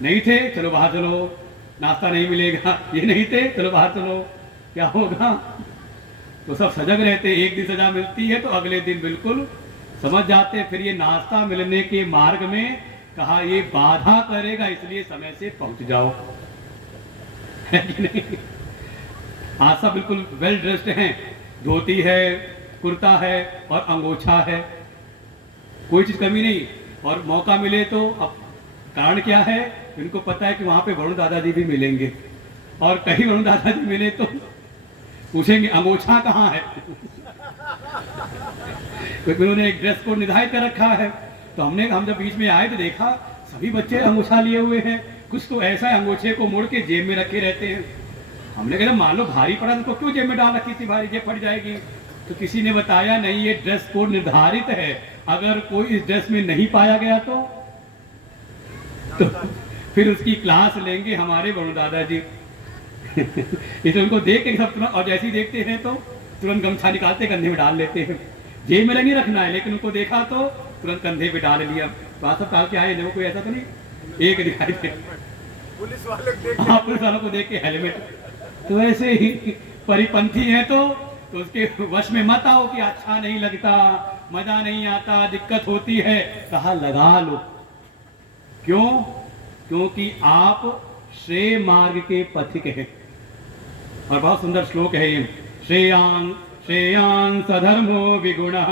नहीं थे, चलो बाहर चलो, नाश्ता नहीं मिलेगा, ये नहीं थे, चलो बाहर चलो, क्या होगा? तो सब सजग रहते, एक दिन सजा मिलती है तो अगले दिन बिल्कुल समझ जाते। फिर ये नाश्ता मिलने के मार्ग में कहा ये बाधा करेगा, इसलिए समय से पहुंच जाओ, है कि नहीं? आज सब बिल्कुल वेल ड्रेस्ड हैं, धोती है, कुर्ता है और अंगोछा है, कोई चीज कमी नहीं। और मौका मिले तो अब कारण क्या है, इनको पता है कि वहां पे वरुण दादाजी भी मिलेंगे, और कहीं वरुण दादाजी मिले तो पूछेंगे अंगोछा कहाँ है क्योंकि उन्होंने एक ड्रेस कोड निर्धारित कर रखा है। तो हम जब बीच में आए तो देखा सभी बच्चे अंगोछा लिए हुए हैं, कुछ तो ऐसा है अंगोछे को मोड़ के जेब में रखे रहते हैं। हमने कहा मान लो भारी पड़ा तो क्यों जेब में डाल रखी थी, भारी जेब फट जाएगी। तो किसी ने बताया नहीं, ये ड्रेस कोड निर्धारित है, अगर कोई इस ड्रेस में नहीं पाया गया तो फिर उसकी क्लास लेंगे हमारे वरुण दादाजी इसलिए उनको देख के सब तुरंत, और जैसे ही देखते हैं तो तुरंत गमछा निकालते कंधे में डाल लेते हैं। जेब में नहीं रखना है, लेकिन उनको देखा तो तुरंत कंधे पे डाल लिया। तो आज सब के आए देखो, कोई ऐसा तो नहीं, एक दिखाई दे पुलिस वालों को देख के हेलमेट। तो ऐसे ही परिपंथी है तो उसके वश में मत आओ कि अच्छा नहीं लगता, मजा नहीं आता, दिक्कत होती है। कहा लगा लो, क्यों? क्योंकि आप श्रेय मार्ग के पथिक हैं। और बहुत सुंदर श्लोक है ये, श्रेयान श्रेयान सधर्मो विगुणः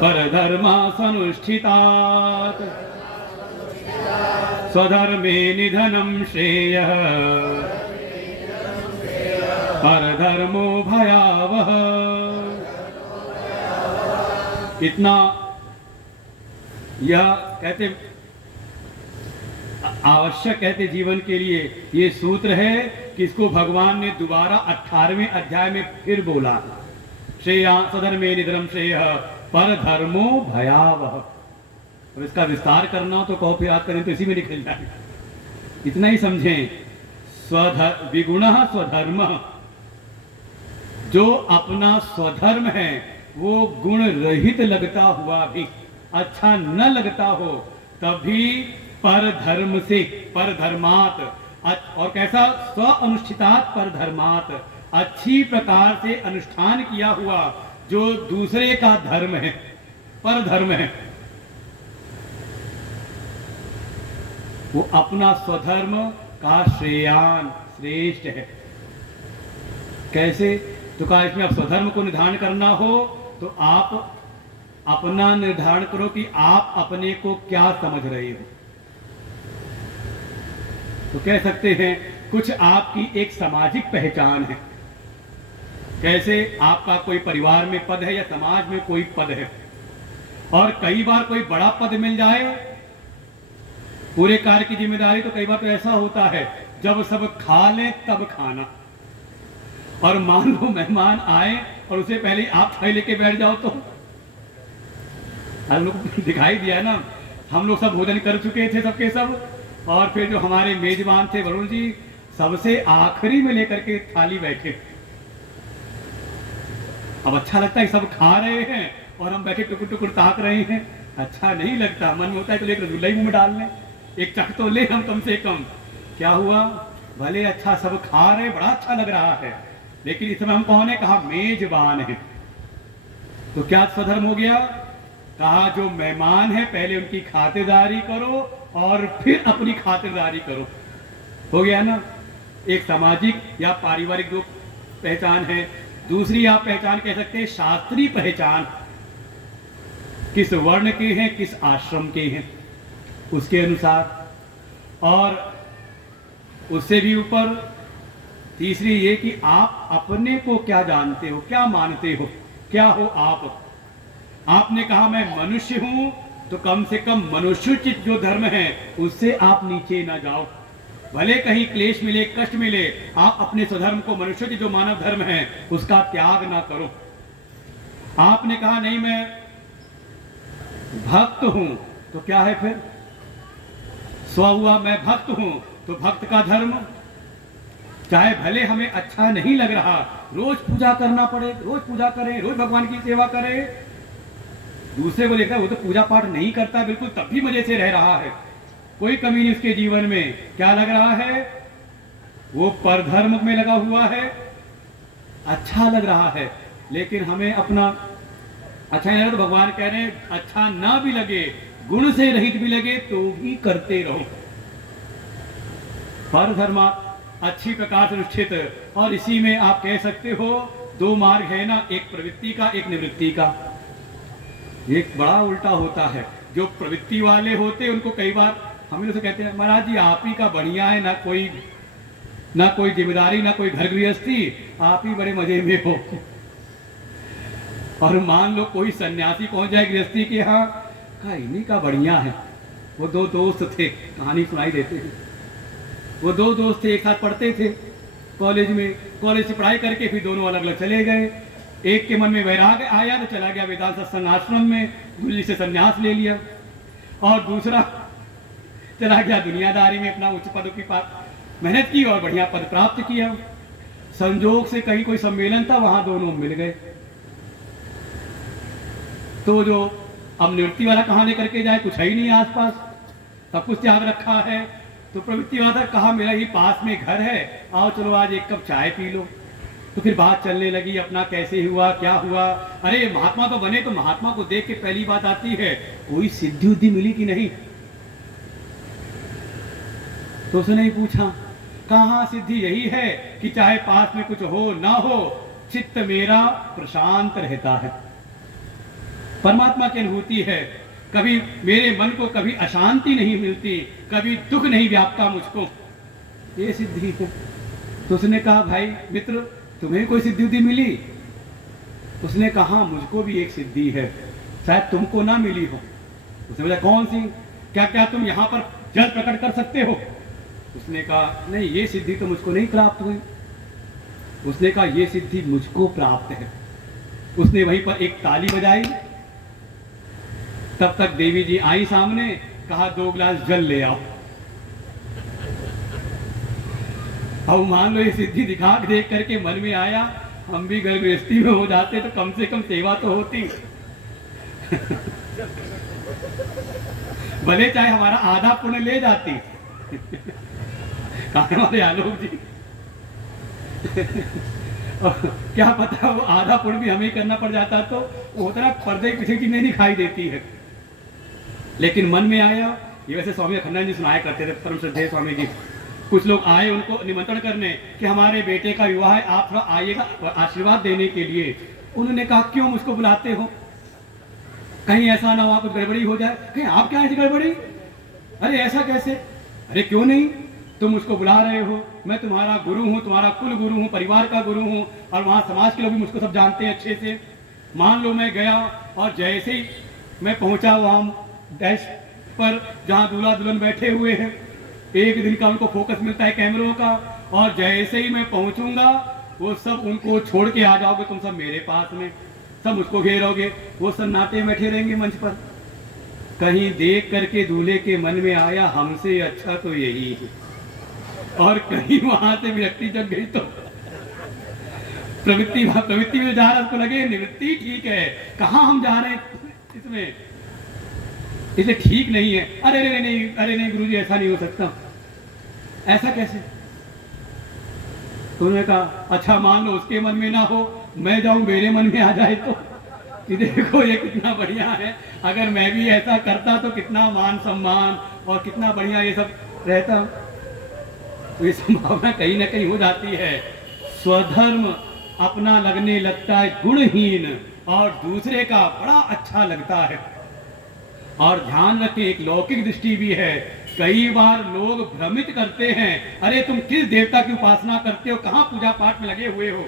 परधर्मा सनुष्ठितात् स्वधर्मे निधनं श्रेयः परधर्मो भयावह। इतना यह कहते आवश्यक कहते जीवन के लिए ये सूत्र है कि इसको भगवान ने दोबारा 18वें अध्याय में फिर बोला, श्रेया सधर्मे निधनम श्रेयः परधर्मो भयावह। और इसका विस्तार करना हो तो कहो फिर याद करें तो इसी में निकल जाएगा। इतना ही समझें, विगुणः स्वधर्म, जो अपना स्वधर्म है वो गुण रहित लगता हुआ भी, अच्छा न लगता हो तभी परधर्म से, परधर्मात, और कैसा स्व अनुष्ठितात परधर्मात, अच्छी प्रकार से अनुष्ठान किया हुआ जो दूसरे का धर्म है, परधर्म है, वो अपना स्वधर्म का श्रेयान, श्रेष्ठ है। कैसे? तो कहा इसमें अब स्वधर्म को निर्धारण करना हो तो आप अपना निर्धारण करो कि आप अपने को क्या समझ रहे हो। तो कह सकते हैं कुछ आपकी एक सामाजिक पहचान है। कैसे? आपका कोई परिवार में पद है या समाज में कोई पद है, और कई बार कोई बड़ा पद मिल जाए, पूरे कार्य की जिम्मेदारी, तो कई बार तो ऐसा होता है जब सब खा लें तब खाना, और मान लो मेहमान आए और उससे पहले आप थाली लेके बैठ जाओ तो हम लोग दिखाई दिया ना, हम लोग सब भोजन कर चुके थे सबके सब, और फिर जो हमारे मेजबान थे वरुण जी सबसे आखिरी में लेकर के थाली बैठे। अब अच्छा लगता है सब खा रहे हैं और हम बैठे टुकुर टुकुर ताक रहे हैं, अच्छा नहीं लगता। मन में होता है तो लेकर रसगुल्ला ही मुंह में डाल लें, एक चख तो ले हम कम से कम। क्या हुआ? भले अच्छा सब खा रहे, बड़ा अच्छा लग रहा है, लेकिन इस समय हम कौन है? कहा मेजबान है। तो क्या स्वधर्म हो गया? कहा जो मेहमान है पहले उनकी खातिरदारी करो और फिर अपनी खातिरदारी करो। हो गया ना? एक सामाजिक या पारिवारिक जो पहचान है। दूसरी आप पहचान कह सकते हैं शास्त्रीय पहचान, किस वर्ण के हैं, किस आश्रम के हैं, उसके अनुसार। और उससे भी ऊपर तीसरी ये कि आप अपने को क्या जानते हो, क्या मानते हो, क्या हो आप। आपने कहा मैं मनुष्य हूं, तो कम से कम मनुष्योचित जो धर्म है उससे आप नीचे ना जाओ। भले कहीं क्लेश मिले, कष्ट मिले, आप अपने स्वधर्म को, मनुष्योचित जो मानव धर्म है उसका त्याग ना करो। आपने कहा नहीं मैं भक्त हूं, तो क्या है फिर? स्व हुआ मैं भक्त हूं, तो भक्त का धर्म, चाहे भले हमें अच्छा नहीं लग रहा, रोज पूजा करना पड़े, रोज पूजा करें, रोज भगवान की सेवा करें। दूसरे को देखा वो तो पूजा पाठ नहीं करता बिल्कुल, तब भी मजे से रह रहा है, कोई कमी नहीं उसके जीवन में। क्या लग रहा है? वो परधर्म में लगा हुआ है, अच्छा लग रहा है, लेकिन हमें अपना अच्छा नहीं लगा तो भगवान कह रहे हैं अच्छा ना भी लगे, गुण से रहित भी लगे तो भी करते रहो। पर धर्म अच्छी प्रकार से अनुष्ठित, और इसी में आप कह सकते हो दो मार्ग है ना, एक प्रवृत्ति का एक निवृत्ति का। एक बड़ा उल्टा होता है, जो प्रवृत्ति वाले होते उनको कई बार हम लोग से कहते हैं महाराज जी आप ही का बढ़िया है, ना कोई जिम्मेदारी ना कोई घर गृहस्थी, आप ही बड़े मजे में हो। और मान लो कोई सन्यासी पहुंच जाए गृहस्थी के यहाँ, कहा इन्हीं का बढ़िया है। वो दो दोस्त थे, कहानी सुनाई देते हैं, वो दो दोस्त थे, एक साथ पढ़ते थे कॉलेज में, कॉलेज से पढ़ाई करके फिर दोनों अलग अलग चले गए। एक के मन में वैराग्य आया तो चला गया वेदांत सत्संग आश्रम में, गुरु से संन्यास ले लिया, और दूसरा चला गया दुनियादारी में, अपना उच्च पद की मेहनत की और बढ़िया पद प्राप्त किया। संजोग से कहीं कोई सम्मेलन था, वहां दोनों मिल गए। तो जो अब निवृत्ति वाला कहाँ लेकर के जाए, कुछ है ही नहीं आसपास, सब कुछ त्याग रखा है। तो प्रवृत्ति वाला कहा मेरा ही पास में घर है, आओ चलो आज एक कप चाय पी लो। तो फिर बात चलने लगी अपना कैसे हुआ क्या हुआ, अरे महात्मा तो बने, तो महात्मा को देख के पहली बात आती है कोई सिद्धि उद्धि मिली कि नहीं। तो उसने ही पूछा कहाँ सिद्धि, यही है कि चाहे पास में कुछ हो ना हो, चित्त मेरा प्रशांत रहता है, परमात्मा की अनुभूति है। कभी मेरे मन को कभी अशांति नहीं मिलती, कभी दुख नहीं व्यापता मुझको, ये सिद्धि है। तो उसने कहा भाई मित्र तुम्हें कोई सिद्धि उद्धि मिली? उसने कहा मुझको भी एक सिद्धि है, शायद तुमको ना मिली हो। उसने बोला कौन सी? क्या क्या तुम यहाँ पर जल प्रकट कर सकते हो? उसने कहा नहीं ये सिद्धि तो मुझको नहीं प्राप्त हुई। उसने कहा ये सिद्धि मुझको प्राप्त है। उसने वहीं पर एक ताली बजाई, तब तक देवी जी आई सामने, कहा 2 गिलास जल ले आओ। अब मान लो ये सिद्धि दिखा देख करके मन में आया हम भी घर गृहस्थी में हो जाते तो कम से कम सेवा तो होती। भले चाहे हमारा आधा पुण्य ले जाती। कहा हमारे आलोक जी क्या पता वो आधा पुण्य भी हमें करना पड़ जाता तो वो उतना पर्दे पीछे की नहीं दिखाई देती है। लेकिन मन में आया, ये वैसे स्वामी अखंडानंद जी सुनाया करते थे, परम श्रद्धेय स्वामी जी। कुछ लोग आए उनको निमंत्रण करने कि हमारे बेटे का विवाह है, आप थोड़ा आइएगा आशीर्वाद देने के लिए। उन्होंने कहा क्यों मुझको बुलाते हो, कहीं ऐसा ना हो कुछ गड़बड़ी हो जाए। कहीं आप क्या ऐसी गड़बड़ी, अरे ऐसा कैसे, अरे क्यों नहीं, तुम मुझको बुला रहे हो, मैं तुम्हारा गुरु हूँ, तुम्हारा कुल गुरु हूँ, परिवार का गुरु हूँ, और वहाँ समाज के लोग भी मुझको सब जानते हैं अच्छे से। मान लो मैं गया और जैसे ही मैं पहुँचा वहाँ डैश पर जहाँ दूल्हा दुल्हन बैठे हुए हैं, एक दिन का उनको फोकस मिलता है कैमरों का, और जैसे ही मैं पहुंचूंगा वो सब उनको छोड़ के आ जाओगे, तुम सब मेरे पास में, सब मुझको घेरोगे, वो सन्नाटे बैठे रहेंगे मंच पर। कहीं देख करके दूल्हे के मन में आया हमसे अच्छा तो यही है, और कहीं वहां से विरक्ति जग गई तो प्रवृत्ति में जा रहा, उसको लगे निवृत्ति ठीक है, कहाँ हम जा रहे हैं इसमें, इसे ठीक नहीं है। अरे नहीं गुरुजी ऐसा नहीं हो सकता, ऐसा कैसे? तो उन्होंने कहा अच्छा मान लो उसके मन में ना हो, मैं जाऊं मेरे मन में आ जाए तो देखो ये कितना बढ़िया है, अगर मैं भी ऐसा करता तो कितना मान सम्मान और कितना बढ़िया ये सब रहता। तो ये संभावना कहीं ना कहीं हो जाती है। स्वधर्म अपना लगने लगता है गुणहीन, और दूसरे का बड़ा अच्छा लगता है। और ध्यान रखें एक लौकिक दृष्टि भी है, कई बार लोग भ्रमित करते हैं, अरे तुम किस देवता की उपासना करते हो, कहाँ पूजा पाठ में लगे हुए हो,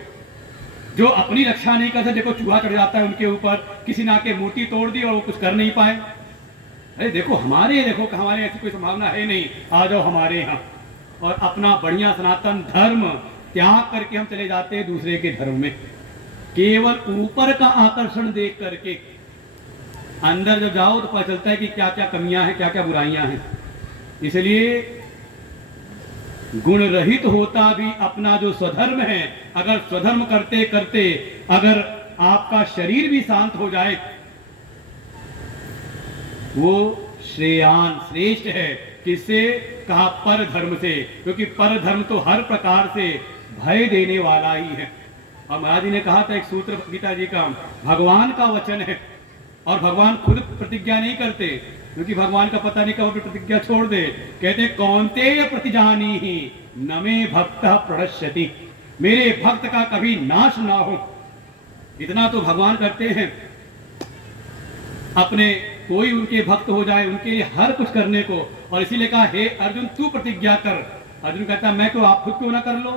जो अपनी रक्षा नहीं करते, देखो चूहा चढ़ जाता है उनके ऊपर, किसी ने आके मूर्ति तोड़ दी और वो कुछ कर नहीं पाए। अरे देखो हमारे ऐसी कोई संभावना है नहीं, आ जाओ हमारे यहाँ, और अपना बढ़िया सनातन धर्म त्याग करके हम चले जाते हैं दूसरे के धर्म में, केवल ऊपर का आकर्षण देख करके। अंदर जब जाओ तो पता चलता है कि क्या क्या कमियां हैं, क्या क्या बुराइयां हैं। इसलिए गुण रहित होता भी अपना जो स्वधर्म है, अगर स्वधर्म करते करते अगर आपका शरीर भी शांत हो जाए, वो श्रेयान श्रेष्ठ है। किससे कहा? पर धर्म से, क्योंकि पर धर्म तो हर प्रकार से भय देने वाला ही है। और महाराज जी ने कहा था एक सूत्र गीता जी का, भगवान का वचन है और भगवान खुद प्रतिज्ञा नहीं करते, क्योंकि भगवान का पता नहीं कब प्रतिज्ञा छोड़ दे। कहते कौन्तेय प्रतिजानी ही न मे भक्त प्रणश्यति, मेरे भक्त का कभी नाश ना हो। इतना तो भगवान करते हैं अपने, कोई उनके भक्त हो जाए उनके लिए हर कुछ करने को। और इसीलिए कहा हे अर्जुन तू प्रतिज्ञा कर। अर्जुन कहता मैं क्यों, आप खुद क्यों ना कर लो।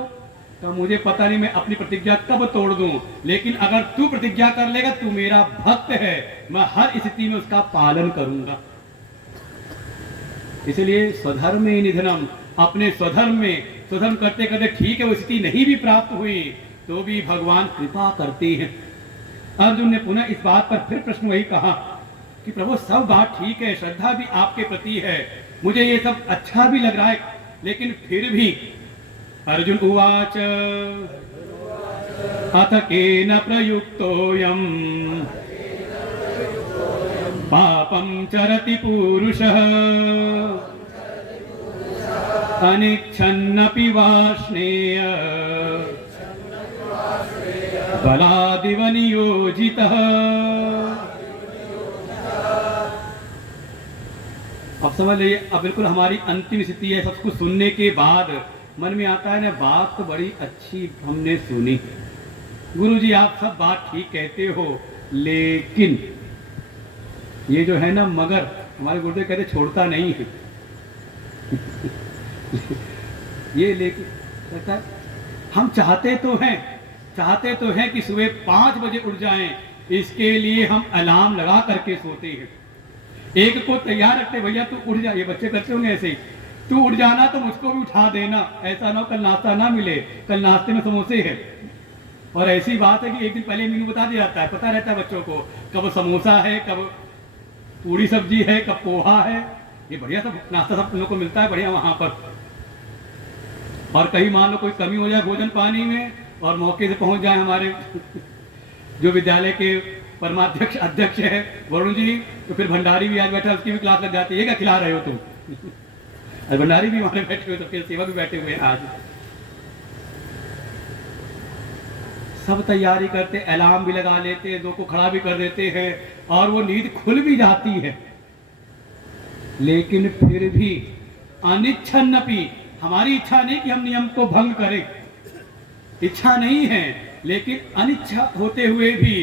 तो मुझे पता नहीं मैं अपनी प्रतिज्ञा कब तोड़ दूं, लेकिन अगर तू प्रतिज्ञा कर लेगा, तू मेरा भक्त है, मैं हर स्थिति में उसका पालन करूंगा। इसलिए स्वधर्म में निधनम, अपने स्वधर्म में स्वधर्म करते करते ठीक है वो स्थिति नहीं भी प्राप्त हुई तो भी भगवान कृपा करते हैं। अर्जुन ने पुनः इस बात पर फिर प्रश्न वही कहा कि प्रभु सब बात ठीक है, श्रद्धा भी आपके प्रति है, मुझे ये सब अच्छा भी लग रहा है, लेकिन फिर भी अर्जुन उवाच अथ केन प्रयुक्तोऽयं पापं चरति पुरुषः अनिच्छन्नपि वाष्णेय बलादिव नियोजितः। अब समझ लीजिए, अब बिल्कुल हमारी अंतिम स्थिति है। सब कुछ सुनने के बाद मन में आता है ना, बात तो बड़ी अच्छी हमने सुनी, गुरुजी आप सब बात ठीक कहते हो, लेकिन ये जो है ना मगर, हमारे गुरुदेव कहते छोड़ता नहीं है ये लेकिन कहता है हम चाहते तो हैं कि सुबह 5 बजे उठ जाएं, इसके लिए हम अलार्म लगा करके सोते हैं। एक को तैयार रखते, भैया तू उठ जा, ये बच्चे करते होंगे ऐसे ही, तू उठ जाना तो मुझको भी उठा देना, ऐसा ना हो कल नाश्ता ना मिले, कल नाश्ते में समोसे हैं। और ऐसी बात है कि एक दिन पहले मेनू बता दिया जाता है, पता रहता है बच्चों को कब समोसा है, कब पूरी सब्जी है, कब पोहा है, ये बढ़िया सब नाश्ता सब लोगों को मिलता है बढ़िया वहां पर। और कहीं मान लो कोई कमी हो जाए भोजन पानी में और मौके से पहुंच जाए हमारे जो विद्यालय के परमाध्यक्ष अध्यक्ष है वरुण जी, तो फिर भंडारी भी आज बैठा, उसकी भी क्लास लग जाती है, ये क्या खिला रहे हो तुम और भंडारी भी वहां बैठे हुए, तो फिर सेवा भी बैठे हुए हैं। आज सब तैयारी करते, अलार्म भी लगा लेते, 2 को खड़ा भी कर देते हैं और वो नींद खुल भी जाती है, लेकिन फिर भी अनिच्छन्नपि, हमारी इच्छा नहीं कि हम नियम को भंग करें, इच्छा नहीं है, लेकिन अनिच्छा होते हुए भी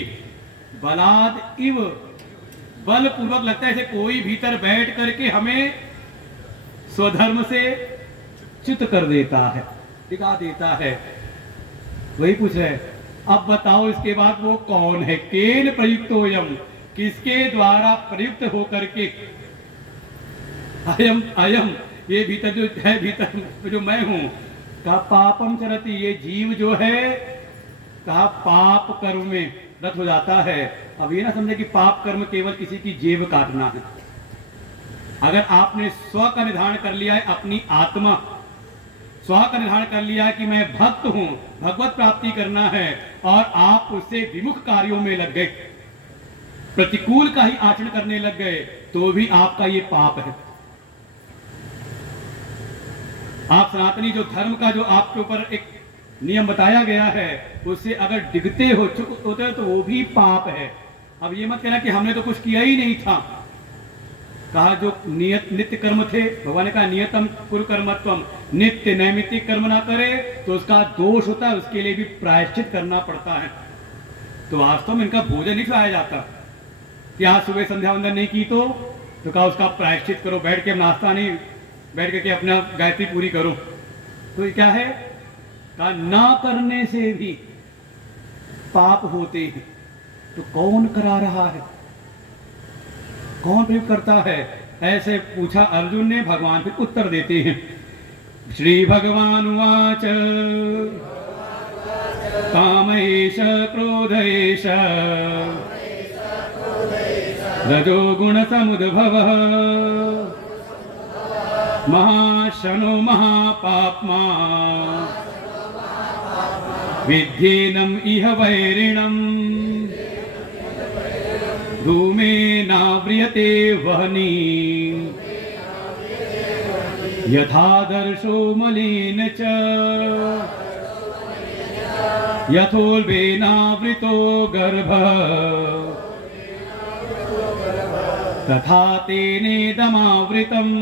बलाद इव, बलपूर्वक लगता है जैसे कोई भीतर बैठ करके हमें स्वधर्म से च्युत कर देता है, दिखा देता है। वही पूछ रहे, अब बताओ इसके बाद वो कौन है, केन प्रयुक्तोयम, किसके द्वारा प्रयुक्त होकर के, अयम अयम ये भीतर जो है, भीतर जो मैं हूं, कहा पापम चरति, ये जीव जो है कहा पाप कर्म में रत हो जाता है। अब ये ना समझे कि पाप कर्म केवल किसी की जेब काटना है। अगर आपने स्व का निर्धारण कर लिया है, अपनी आत्मा स्व का निर्धारण कर लिया है कि मैं भक्त हूं, भगवत प्राप्ति करना है, और आप उससे विमुख कार्यों में लग गए, प्रतिकूल का ही आचरण करने लग गए, तो भी आपका ये पाप है। आप सनातनी जो धर्म का जो आपके ऊपर एक नियम बताया गया है, उससे अगर डिगते हो, चुक होते हो, तो वो भी पाप है। अब ये मत कहना कि हमने तो कुछ किया ही नहीं था। कहा जो नित्य कर्म थे, भगवान ने कहा नियतम कुरु कर्मत्वम, नित्य नैमित्तिक कर्म ना करे तो उसका दोष होता है, उसके लिए भी प्रायश्चित करना पड़ता है। तो वास्तव में इनका भोजन नहीं खिलाया जाता कि आज सुबह संध्या वंदन नहीं की तो कहा उसका प्रायश्चित करो, बैठ के नाश्ता नहीं, बैठ करके अपना गायत्री पूरी करो। तो ये क्या है, कहा ना करने से भी पाप होते हैं। तो कौन करा रहा है, कौन प्रयोग करता है, ऐसे पूछा अर्जुन ने। भगवान फिर उत्तर देते हैं। श्री भगवान उवाच कामैष क्रोधैष रजो गुण समुद्भवः महाशनो महापाप्मा विद्धेनम् इह वैरिणम् धूमेनाव्रियते वह्नि यथादर्शो मलिन च यथोल्बेनावृतो गर्भः तथा तेनेदमावृतम्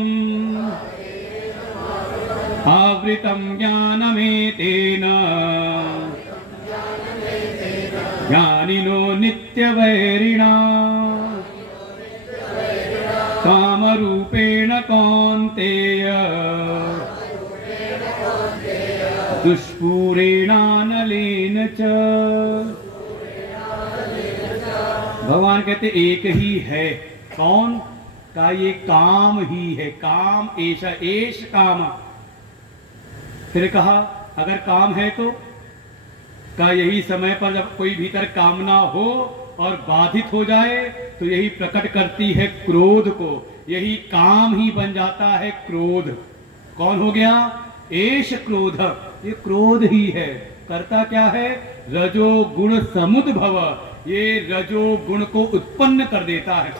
आवृतं ज्ञानमेतेन ज्ञानिनो नित्यवैरिणा कामरूपेण कौन्तेय दुष्पूरेणानलेन च। भगवान कहते एक ही है। कौन का? ये काम ही है। काम ऐसा एश काम। फिर कहा अगर काम है तो का यही समय पर जब कोई भीतर कामना हो और बाधित हो जाए तो यही प्रकट करती है क्रोध को। यही काम ही बन जाता है क्रोध। कौन हो गया? एष क्रोध। ये क्रोध ही है। करता क्या है? रजोगुण समुद्भव। ये रजोगुण को उत्पन्न कर देता है।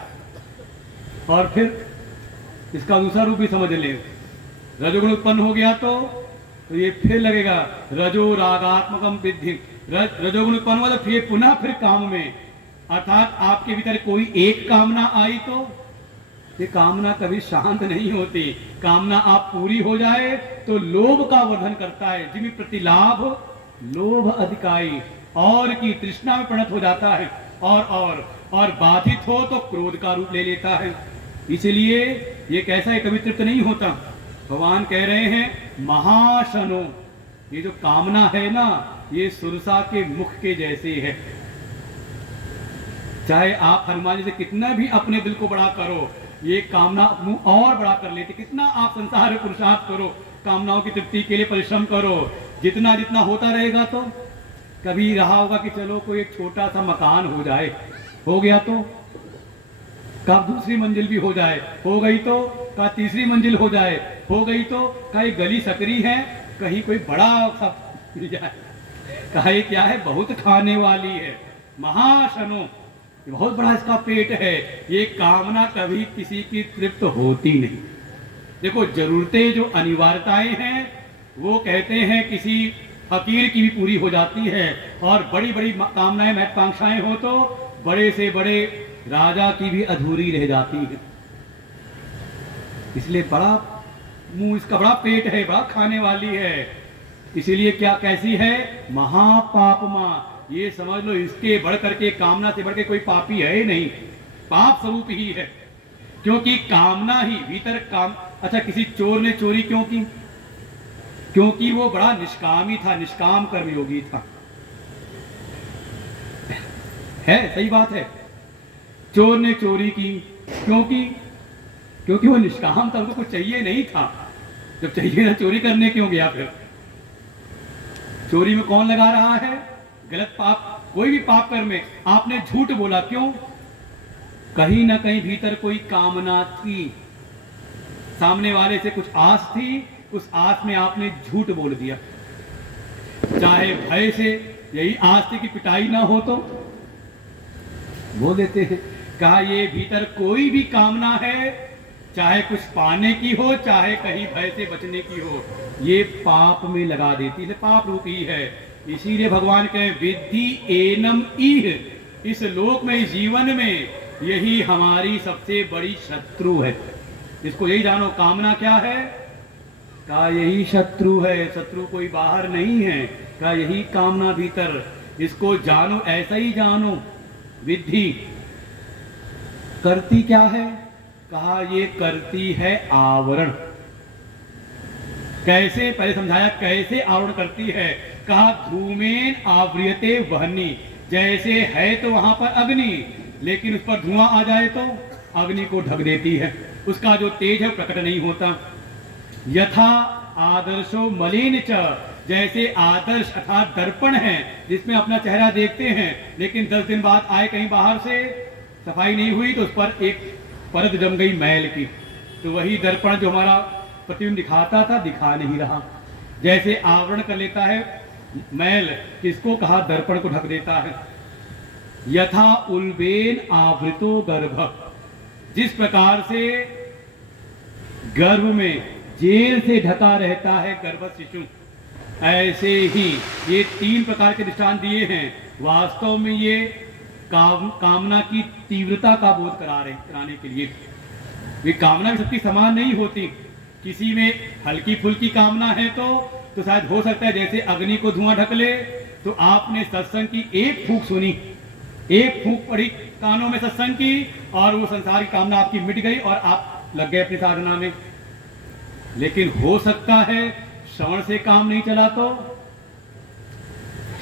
और फिर इसका दूसरा रूप भी समझ ले। रजोगुण उत्पन्न हो गया तो ये फिर लगेगा रजो रागात्मकम विद्धि। रजोगुण उत्पन्न हुआ तो फिर पुनः फिर काम में। अर्थात आपके भीतर कोई एक कामना आई तो ये कामना कभी शांत नहीं होती। कामना आप पूरी हो जाए तो लोभ का वर्धन करता है। जिमी प्रतिलाभ लोभ अधिकाई और की तृष्णा में परिणत हो जाता है। और बाधित हो तो क्रोध का रूप ले लेता है। इसलिए ये कैसा है? कभी तृप्त नहीं होता। भगवान कह रहे हैं महाशनो। ये जो कामना है ना, ये सुरसा के मुख के जैसे है। चाहे आप हनुमान जी से कितना भी अपने दिल को बड़ा करो, ये कामना मुंह और बड़ा कर लेते। कितना आप संसार में पुरुषार्थ करो, कामनाओं की तृप्ति के लिए परिश्रम करो, जितना जितना होता रहेगा तो कभी रहा होगा कि चलो कोई एक छोटा सा मकान हो जाए। हो गया तो कब दूसरी मंजिल भी हो जाए। हो गई तो का तीसरी मंजिल हो जाए। हो गई तो कहीं गली सकरी है, कहीं कोई बड़ा सा मिल जाए। कहे क्या है? बहुत खाने वाली है। महाशनो, बहुत बड़ा इसका पेट है। ये कामना कभी किसी की तृप्त होती नहीं। देखो जरूरतें जो अनिवार्यताएं हैं वो कहते हैं किसी फकीर की भी पूरी हो जाती है। और बड़ी बड़ी कामनाएं महत्वाकांक्षाएं हो तो बड़े से बड़े राजा की भी अधूरी रह जाती है। इसलिए बड़ा मुंह, इसका बड़ा पेट है, बड़ा खाने वाली है। इसीलिए क्या कैसी है? महापापमा। ये समझ लो इसके बढ़ करके, कामना से बढ़ के कोई पापी है ही नहीं। पाप स्वरूप ही है। क्योंकि कामना ही भीतर काम। अच्छा, किसी चोर ने चोरी क्यों की? क्योंकि वो बड़ा निष्कामी था, निष्काम कर्मयोगी था। है, सही बात है। चोर ने चोरी की क्योंकि वो निष्काम था, उनको कुछ चाहिए नहीं था। जब चाहिए ना, चोरी करने क्यों गया? फिर चोरी में कौन लगा रहा है? गलत पाप, कोई भी पाप कर्म में आपने झूठ बोला, क्यों? कहीं ना कहीं भीतर कोई कामना थी, सामने वाले से कुछ आस थी, उस आस में आपने झूठ बोल दिया। चाहे भय से, यही आस थी कि पिटाई ना हो तो बोल देते हैं। कहा ये भीतर कोई भी कामना है, चाहे कुछ पाने की हो, चाहे कहीं भय से बचने की हो, ये पाप में लगा देती है। पाप रूप ही है। इसीलिए भगवान कहे विद्धि एनम इह। इस लोक में, इस जीवन में यही हमारी सबसे बड़ी शत्रु है। इसको यही जानो। कामना क्या है? का यही शत्रु है। शत्रु कोई बाहर नहीं है, का यही कामना भीतर। इसको जानो, ऐसा ही जानो। विद्धि करती क्या है? कहा ये करती है आवरण। कैसे? पहले समझाया कैसे आवरण करती है। कहा धूमेन आवृयते वहनी। जैसे है तो वहां पर अग्नि, लेकिन उस पर धुआं आ जाए तो अग्नि को ढक देती है। उसका जो तेज है प्रकट नहीं होता। यथा आदर्शो मलिन च। जैसे आदर्श अर्थात दर्पण है, जिसमें अपना चेहरा देखते हैं, लेकिन 10 दिन बाद आए कहीं बाहर से, सफाई नहीं हुई तो उस पर एक परत जम गई मैल की, तो वही दर्पण जो हमारा प्रतिबिंब दिखाता था दिखा नहीं रहा। जैसे आवरण कर लेता है मैल, किसको? कहा दर्पण को ढक देता है। यथा उल्बेन आवृतो गर्भ। जिस प्रकार से गर्भ में जेल से ढका रहता है गर्भ शिशु, ऐसे ही ये 3 प्रकार के दृष्टांत दिए हैं। वास्तव में ये कामना की तीव्रता का बोध कराने के लिए। ये कामना भी सबकी समान नहीं होती। किसी में हल्की फुल्की कामना है तो शायद हो सकता है जैसे अग्नि को धुआं ढक ले। तो आपने सत्संग की एक फूंक सुनी, एक फूंक पड़ी कानों में सत्संग की, और वो संसार की कामना आपकी मिट गई और आप लग गए अपनी साधना में। लेकिन हो सकता है श्रवण से काम नहीं चला तो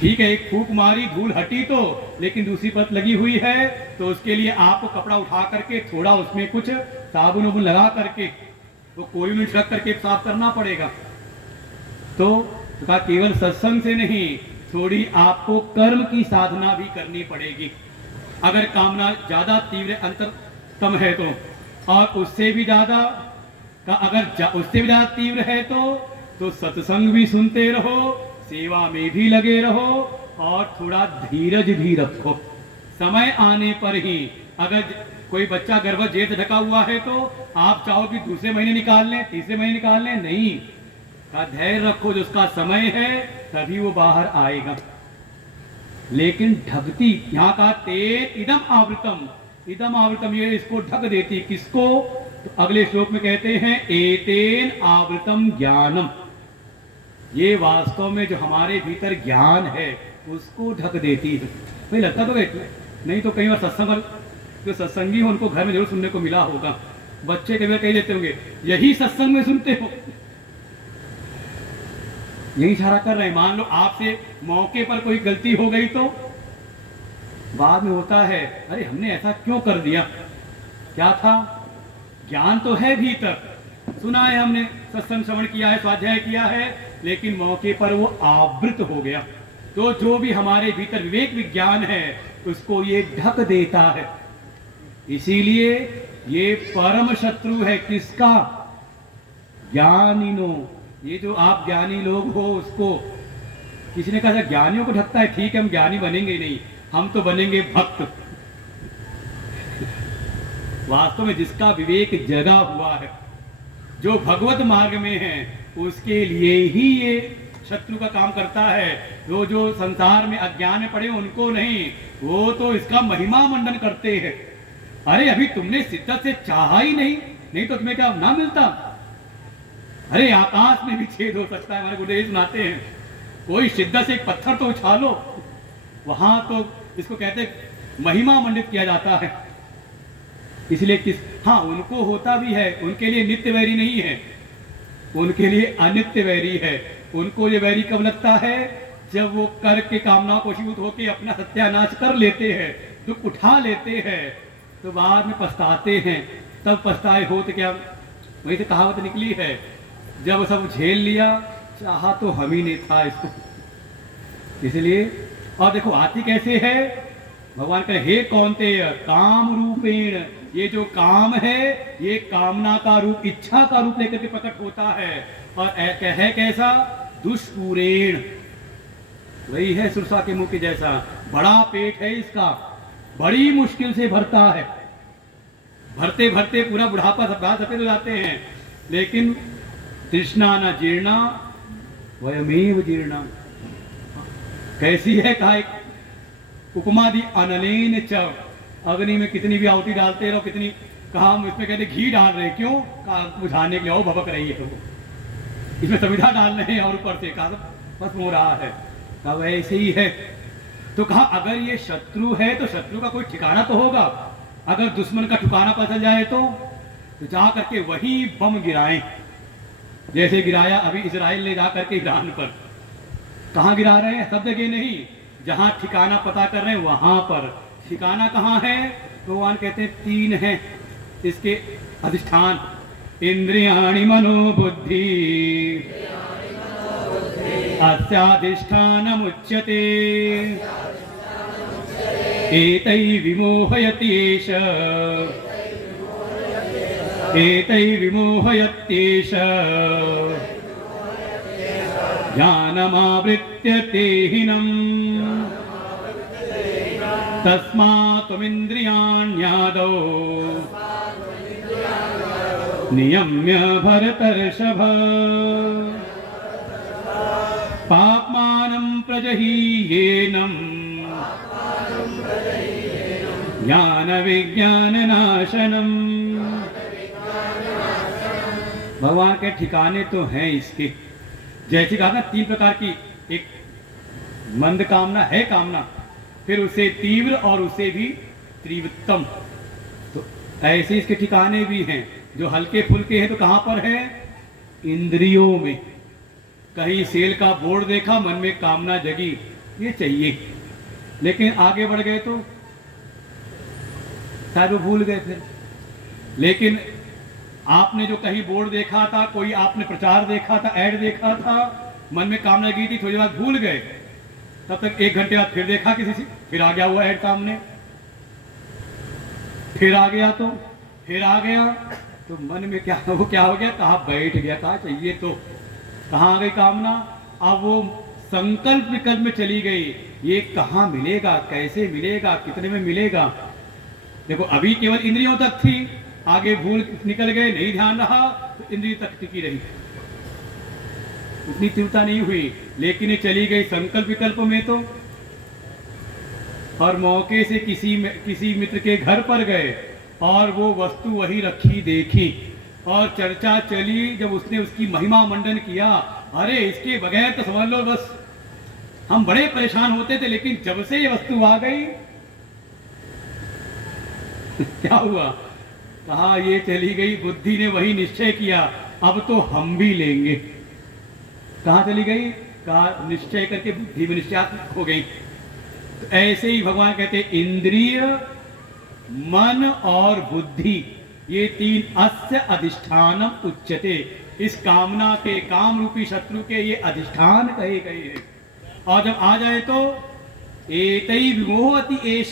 ठीक है, एक फूंक मारी, धूल हटी तो, लेकिन दूसरी परत लगी हुई है, तो उसके लिए आपको कपड़ा उठा करके थोड़ा उसमें कुछ साबुन उबुन लगा करके तो कोई भी छिड़क करके साफ करना पड़ेगा। तो कहा केवल सत्संग से नहीं, थोड़ी आपको कर्म की साधना भी करनी पड़ेगी। अगर कामना ज्यादा तीव्र अंतरतम है तो, और उससे भी ज्यादा उससे भी ज्यादा तीव्र है तो सत्संग भी सुनते रहो, सेवा में भी लगे रहो, और थोड़ा धीरज भी रखो। समय आने पर ही, अगर कोई बच्चा गर्भ जेठ ढका हुआ है तो आप चाहो कि दूसरे महीने निकाल लें, तीसरे महीने निकाल लें, नहीं। का धैर्य रखो, जो उसका समय है तभी वो बाहर आएगा। लेकिन ढकती, यहाँ का तेन इदम आवृतम, ये इसको ढक देती। किसको? तो अगले श्लोक में कहते हैं एतेन आवृतम ज्ञानम। ये वास्तव में जो हमारे भीतर ज्ञान है उसको ढक देती है। भाई लगता तो नहीं तो कई बार सत्संग, जो सत्संगी हो उनको घर में जरूर सुनने को मिला होगा। बच्चे कई बार कह देते होंगे यही सत्संग में सुनते हो, यही इशारा कर रहे हैं। मान लो आपसे मौके पर कोई गलती हो गई तो बाद में होता है अरे हमने ऐसा क्यों कर दिया, क्या था? ज्ञान तो है भीतर, सुना है हमने, सत्संग श्रवण किया है, स्वाध्याय किया है, लेकिन मौके पर वो आवृत हो गया। तो जो भी हमारे भीतर विवेक विज्ञान है उसको ये ढक देता है। इसीलिए ये परम शत्रु है किसका? ज्ञानीनो। ये जो आप ज्ञानी लोग हो उसको, किसी ने कहा ज्ञानियों को ढकता है, ठीक है हम ज्ञानी बनेंगे नहीं, हम तो बनेंगे भक्त। वास्तव में जिसका विवेक जगा हुआ है, जो भगवत मार्ग में है, उसके लिए ही ये शत्रु का काम करता है। वो जो संसार में अज्ञान में पड़े उनको नहीं, वो तो इसका महिमा मंडन करते हैं। अरे अभी तुमने शिद्दत से चाहा ही नहीं तो तुम्हें क्या ना मिलता? अरे आकाश में भी छेद हो सकता है, हमारे गुरुदेव सुनाते हैं। कोई शिद्दत से एक पत्थर तो उछालो, वहां तो इसको कहते महिमा मंडित किया जाता है। इसलिए हाँ उनको होता भी है, उनके लिए नित्य वैरी नहीं है, उनके लिए अनित्य वैरी है। उनको ये वैरी कब लगता है? जब वो कर के कामनाओं को वशीभूत होकर अपना सत्यानाश कर लेते हैं, दुख उठा लेते हैं, तो बाद में पछताते हैं। तब पछताए हो तो क्या, वही तो कहावत निकली है, जब सब झेल लिया चाहा तो हम ही नहीं था इसको। इसलिए और देखो आती कैसे है, भगवान कहे हे कौन्तेय काम रूपेण, ये जो काम है ये कामना का रूप, इच्छा का रूप लेकर के प्रकट होता है। और है कैसा? दुष्पूरेण, वही है सुरसा के मुंह के जैसा, बड़ा पेट है इसका, बड़ी मुश्किल से भरता है, भरते भरते पूरा बुढ़ापा सफेद हो जाते हैं। लेकिन तृष्णा न जीर्णा वयमेव जीर्णा, कैसी है? कहा उपमा दी अनलेन च, अग्नि में कितनी भी आहुति डालते रहो, कितनी, कहा हम इसमें कहते घी डाल रहे, क्यों? कहा बुझाने के लिए, भबक रही है, तो इसमें सविधा डाल रहे हैं और ऊपर से कहा बस हो रहा है। कहा वैसे ही है। तो कहा अगर ये शत्रु है तो शत्रु का कोई ठिकाना तो होगा, अगर दुश्मन का ठिकाना पता चल जाए तो जा करके वही बम गिराएं, जैसे गिराया अभी इजराइल ने जा करके ईरान पर। कहाँ गिरा रहे हैं? सब जगह नहीं, जहां ठिकाना पता कर रहे हैं वहां पर। ठिकाना कहाँ है? भगवान कहते हैं 3 हैं इसके अधिष्ठान, इंद्रियाणि मनोबुद्धि अस्याधिष्ठानमुच्यते एतै विमोहयत्येष ज्ञानमावृत्य तेहिनम् तस्मात् त्वमिन्द्रियाण्यादौ नियम्य भरतर्षभ। पाप्मानं प्रजहीयेनं ज्ञान विज्ञान नाशनम। भगवान के ठिकाने तो हैं इसके, जैसे कहा ना 3 प्रकार की, एक मंद कामना है कामना, फिर उसे तीव्र और उसे भी तीव्रतम। तो ऐसे इसके ठिकाने भी हैं। जो हल्के फुल्के हैं तो कहाँ पर है? इंद्रियों में। कहीं सेल का बोर्ड देखा, मन में कामना जगी, ये चाहिए, लेकिन आगे बढ़ गए तो शायद वो भूल गए फिर। लेकिन आपने जो कहीं बोर्ड देखा था, कोई आपने प्रचार देखा था, ऐड देखा था, मन में कामना की थी, थोड़ी बात भूल गए, तब तक 1 घंटे बाद फिर देखा किसी से, फिर आ गया हुआ ऐड सामने, फिर आ गया तो फिर आ गया, तो मन में क्या हो गया, कहाँ बैठ गया, कहाँ चाहिए तो कहाँ आ गई कामना। अब वो संकल्प विकल्प में चली गई, ये कहाँ मिलेगा, कैसे मिलेगा, कितने में मिलेगा। देखो अभी केवल इंद्रियों तक थी, आगे भूल निकल गए, नहीं ध्यान रहा, तो इंद्रिय तक टिकी रही, उतनी तीव्रता नहीं हुई। लेकिन ये चली गई संकल्प विकल्प में तो, और मौके से किसी मित्र के घर पर गए और वो वस्तु वही रखी देखी, और चर्चा चली, जब उसने उसकी महिमा मंडन किया, अरे इसके बगैर तो समझ लो बस हम बड़े परेशान होते थे, लेकिन जब से ये वस्तु आ गई क्या हुआ, कहा ये चली गई, बुद्धि ने वही निश्चय किया, अब तो हम भी लेंगे। कहाँ चली गई? कहा निश्चय करके बुद्धि में निश्चयात्मक हो गई। तो ऐसे ही भगवान कहते इंद्रिय, मन और बुद्धि, ये 3 अस्य अधिष्ठानम उच्यते। इस कामना के, काम रूपी शत्रु के ये अधिष्ठान कहे गए हैं। और जब आ जाए तो एतै विमोहति एष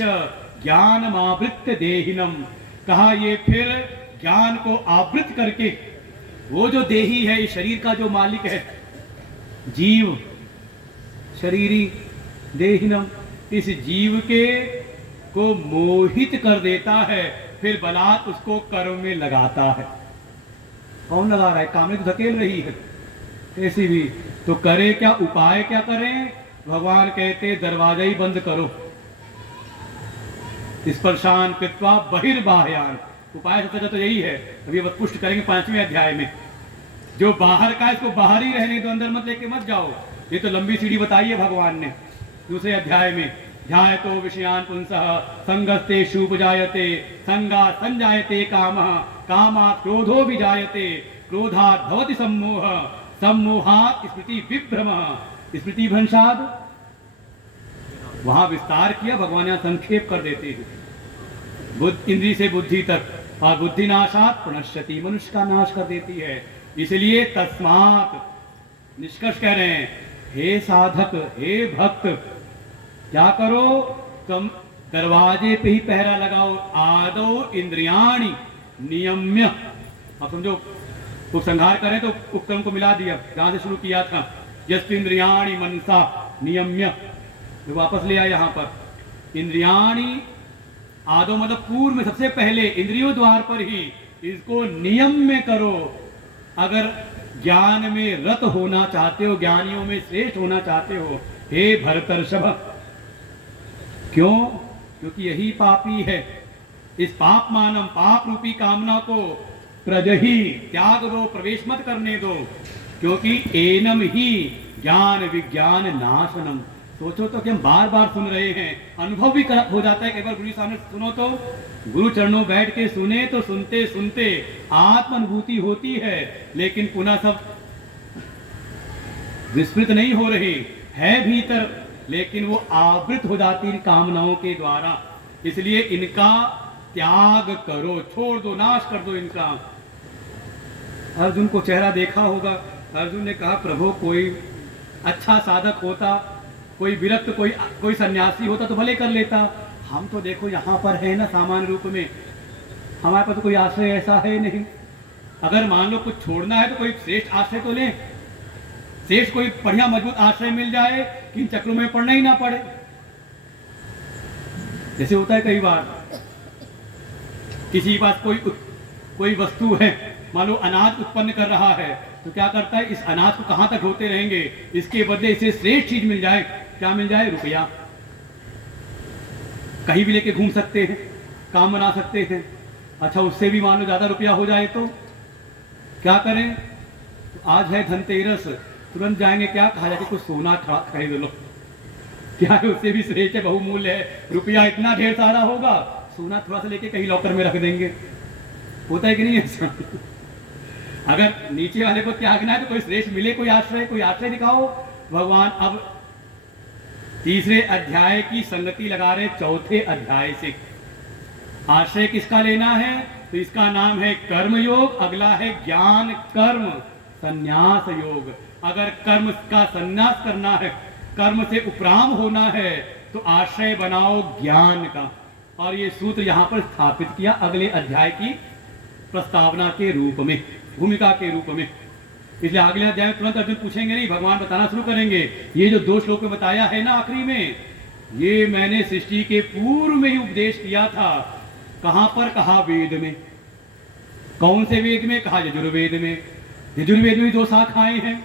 ज्ञानमावृत्य देहिनम, कहा ये फिर ज्ञान को आवृत करके, वो जो देही है, इस शरीर का जो मालिक है, जीव शरीरी देहिनम, इस जीव के को मोहित कर देता है, फिर बलात् उसको कर्म में लगाता है। कौन लगा रहा है? कामना तो धकेल रही है ऐसी भी, तो करे क्या, उपाय क्या करें? भगवान कहते दरवाजा ही बंद करो, स्पर्शान कृत्वा बहिर्बाह्यान। उपाय सबसे तो यही है, अभी अब पुष्ट करेंगे 5वें अध्याय में। जो बाहर का, इसको बाहर ही रहने दो, अंदर मत लेके मत जाओ। ये तो लंबी सीढ़ी बताई है भगवान ने दूसरे अध्याय में। ध्यायतो विषयान पुंसः संगस्तेषु उपजायते, संगात् संजायते कामः, कामात् क्रोधो विजायते, क्रोधात् भवति सम्मोहः, सम्मोहात् स्मृति विभ्रमः, स्मृति भ्रंशात्। वहां विस्तार किया, भगवान यहाँ संक्षेप कर देते हैं। बुद्ध इंद्री से बुद्धि तक, और बुद्धि नाशात प्रणश्यति, मनुष्य का नाश कर देती है। इसलिए तस्मात् निष्कर्ष कह रहे हैं, हे साधक, हे भक्त, क्या करो तुम? दरवाजे पे ही पहरा लगाओ। आदौ इंद्रियाणि नियम्य। अब समझो उपसंहार करें तो उपक्रम को मिला दिया, जहां से शुरू किया था, यस्तु इंद्रियाणि मनसा नियम्य, तो वापस ले आया यहाँ पर। इंद्रियाणि आदो मतलब पूर्व में, सबसे पहले इंद्रियों द्वार पर ही इसको नियम में करो। अगर ज्ञान में रत होना चाहते हो, ज्ञानियों में श्रेष्ठ होना चाहते हो, हे भरतर्षभ। क्यों? क्योंकि यही पापी है। इस पाप मानम, पाप रूपी कामना को प्रजही, त्याग दो, प्रवेश मत करने दो, क्योंकि एनम ही ज्ञान विज्ञान नाशनम। सोचो तो कि हम बार बार सुन रहे हैं, अनुभव भी हो जाता है। एक बार गुरु सामने सुनो तो, गुरु चरणों बैठ के सुने तो सुनते सुनते आत्म अनुभूति होती है, लेकिन पुनः सब विस्मृत नहीं हो रही है भीतर, लेकिन वो आवृत हो जाती इन कामनाओं के द्वारा। इसलिए इनका त्याग करो, छोड़ दो, नाश कर दो इनका। अर्जुन को चेहरा देखा होगा, अर्जुन ने कहा प्रभु कोई अच्छा साधक होता, कोई विरक्त, कोई सन्यासी होता तो भले कर लेता। हम तो देखो यहाँ पर है ना, सामान्य रूप में हमारे पास तो कोई आश्रय ऐसा है नहीं। अगर मान लो कुछ छोड़ना है तो कोई श्रेष्ठ आश्रय तो लें, श्रेष्ठ कोई बढ़िया मजबूत आश्रय मिल जाए कि इन चक्रों में पड़ना ही ना पड़े। जैसे होता है कई बार, किसी के पास कोई वस्तु है, मान लो अनाज उत्पन्न कर रहा है, तो क्या करता है, इस अनाज को कहाँ तक ढोते रहेंगे, इसके बदले इसे श्रेष्ठ चीज मिल जाए। क्या मिल जाए? रुपया। कहीं भी लेके घूम सकते हैं, काम बना सकते हैं। अच्छा, उससे भी मान लो ज्यादा रुपया हो जाए तो क्या करें? तो आज है धनतेरस, तुरंत जाएंगे, क्या कहा जाए, कुछ सोना खरीद लो। क्या है, उससे भी श्रेष्ठ है, बहुमूल्य है। रुपया इतना ढेर सारा होगा, सोना थोड़ा सा लेके कहीं लॉकर में रख देंगे। होता है कि नहीं ऐसा? अगर नीचे वाले को त्यागना है तो कोई श्रेष्ठ मिले, कोई आश्रय दिखाओ। भगवान अब तीसरे अध्याय की संगति लगा रहे चौथे अध्याय से। आश्रय किसका लेना है? तो इसका नाम है कर्म योग, अगला है ज्ञान कर्म संन्यास योग। अगर कर्म का संन्यास करना है, कर्म से उपराम होना है, तो आश्रय बनाओ ज्ञान का। और ये सूत्र यहां पर स्थापित किया अगले अध्याय की प्रस्तावना के रूप में, भूमिका के रूप में। इसलिए अगले अध्याय में तुरंत अर्जुन पूछेंगे नहीं, भगवान बताना शुरू करेंगे। ये जो 2 श्लोक में बताया है ना आखिरी में, ये मैंने सृष्टि के पूर्व में ही उपदेश किया था। कहां पर? कहा वेद में। कौन से वेद में? कहा यजुर्वेद में। यजुर्वेद में 2 शाखाएं हैं,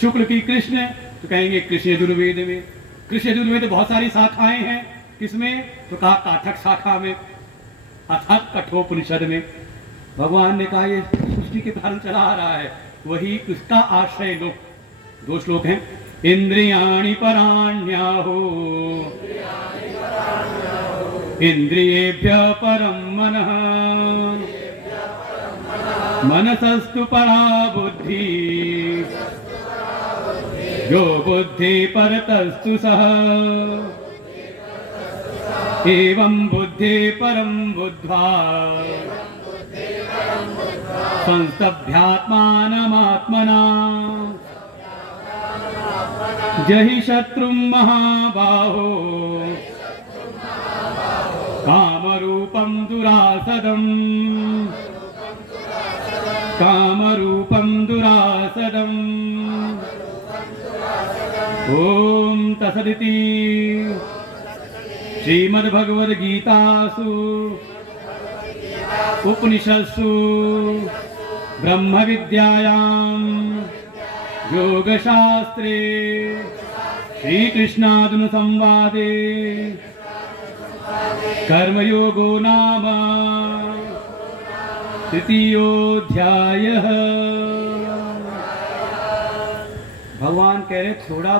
शुक्ल की कृष्ण, तो कहेंगे कृष्ण यजुर्वेद में। कृष्ण यजुर्वेद में तो बहुत सारी शाखाएं हैं, किसमें? तो कहा काठक शाखा में, अर्थात कठोपनिषद में। भगवान ने कहा ये सृष्टि के कारण चला आ रहा है, वही उसका आश्रय लो। 2 श्लोक हैं। इंद्रियाणि पराण्याहो इंद्रियेभ्यः परं मनः मनसस्तु परा बुद्धि यो बुद्धि परतस्तु सः एवं बुद्धि परं बुद्ध्वा संस्तभ्यात्मानमात्मना जहि शत्रुं महाबाहो कामरूपं दुरासदम् कामरूपं दुरासदम्। ओम तत्सदिति श्रीमद्भगवद्गीतासु उपनिषत्सु ब्रह्म विद्यायां योगशास्त्रे श्रीकृष्णार्जुन संवादे कर्मयोगो नाम तृतीयोऽध्यायः। भगवान कह रहे थोड़ा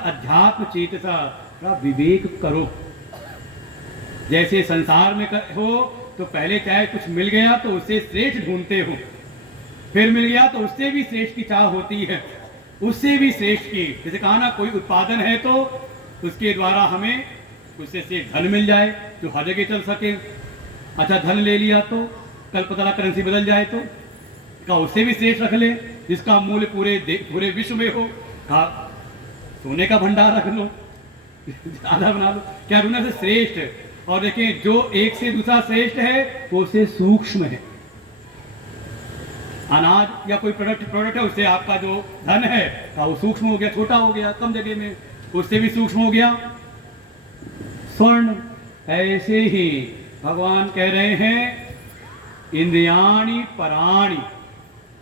अध्यात्म चेतसा, थोड़ा विवेक करो। जैसे संसार में हो तो पहले चाहे कुछ मिल गया तो उससे श्रेष्ठ ढूंढते हो, फिर मिल गया तो उससे भी श्रेष्ठ की चाह होती है, उससे भी श्रेष्ठ की। जैसे कहा ना, कोई उत्पादन है तो उसके द्वारा हमें उससे श्रेष्ठ धन मिल जाए जो हर जगह चल सके। अच्छा, धन ले लिया तो कल पता लगा करेंसी बदल जाए तो कहा उससे भी श्रेष्ठ रख ले, जिसका मूल्य पूरे विश्व में हो। कहा सोने का भंडार रख लो, ज्यादा बना लो, क्या ढूंढना से श्रेष्ठ। और देखिए, जो एक से दूसरा श्रेष्ठ है वो उससे सूक्ष्म है। अनाज या कोई प्रोडक्ट है, उससे आपका जो धन है का वो सूक्ष्म हो गया, छोटा हो गया, कम जगह में, उससे भी सूक्ष्म हो गया स्वर्ण। ऐसे ही भगवान कह रहे हैं इंद्रियाणि पराणि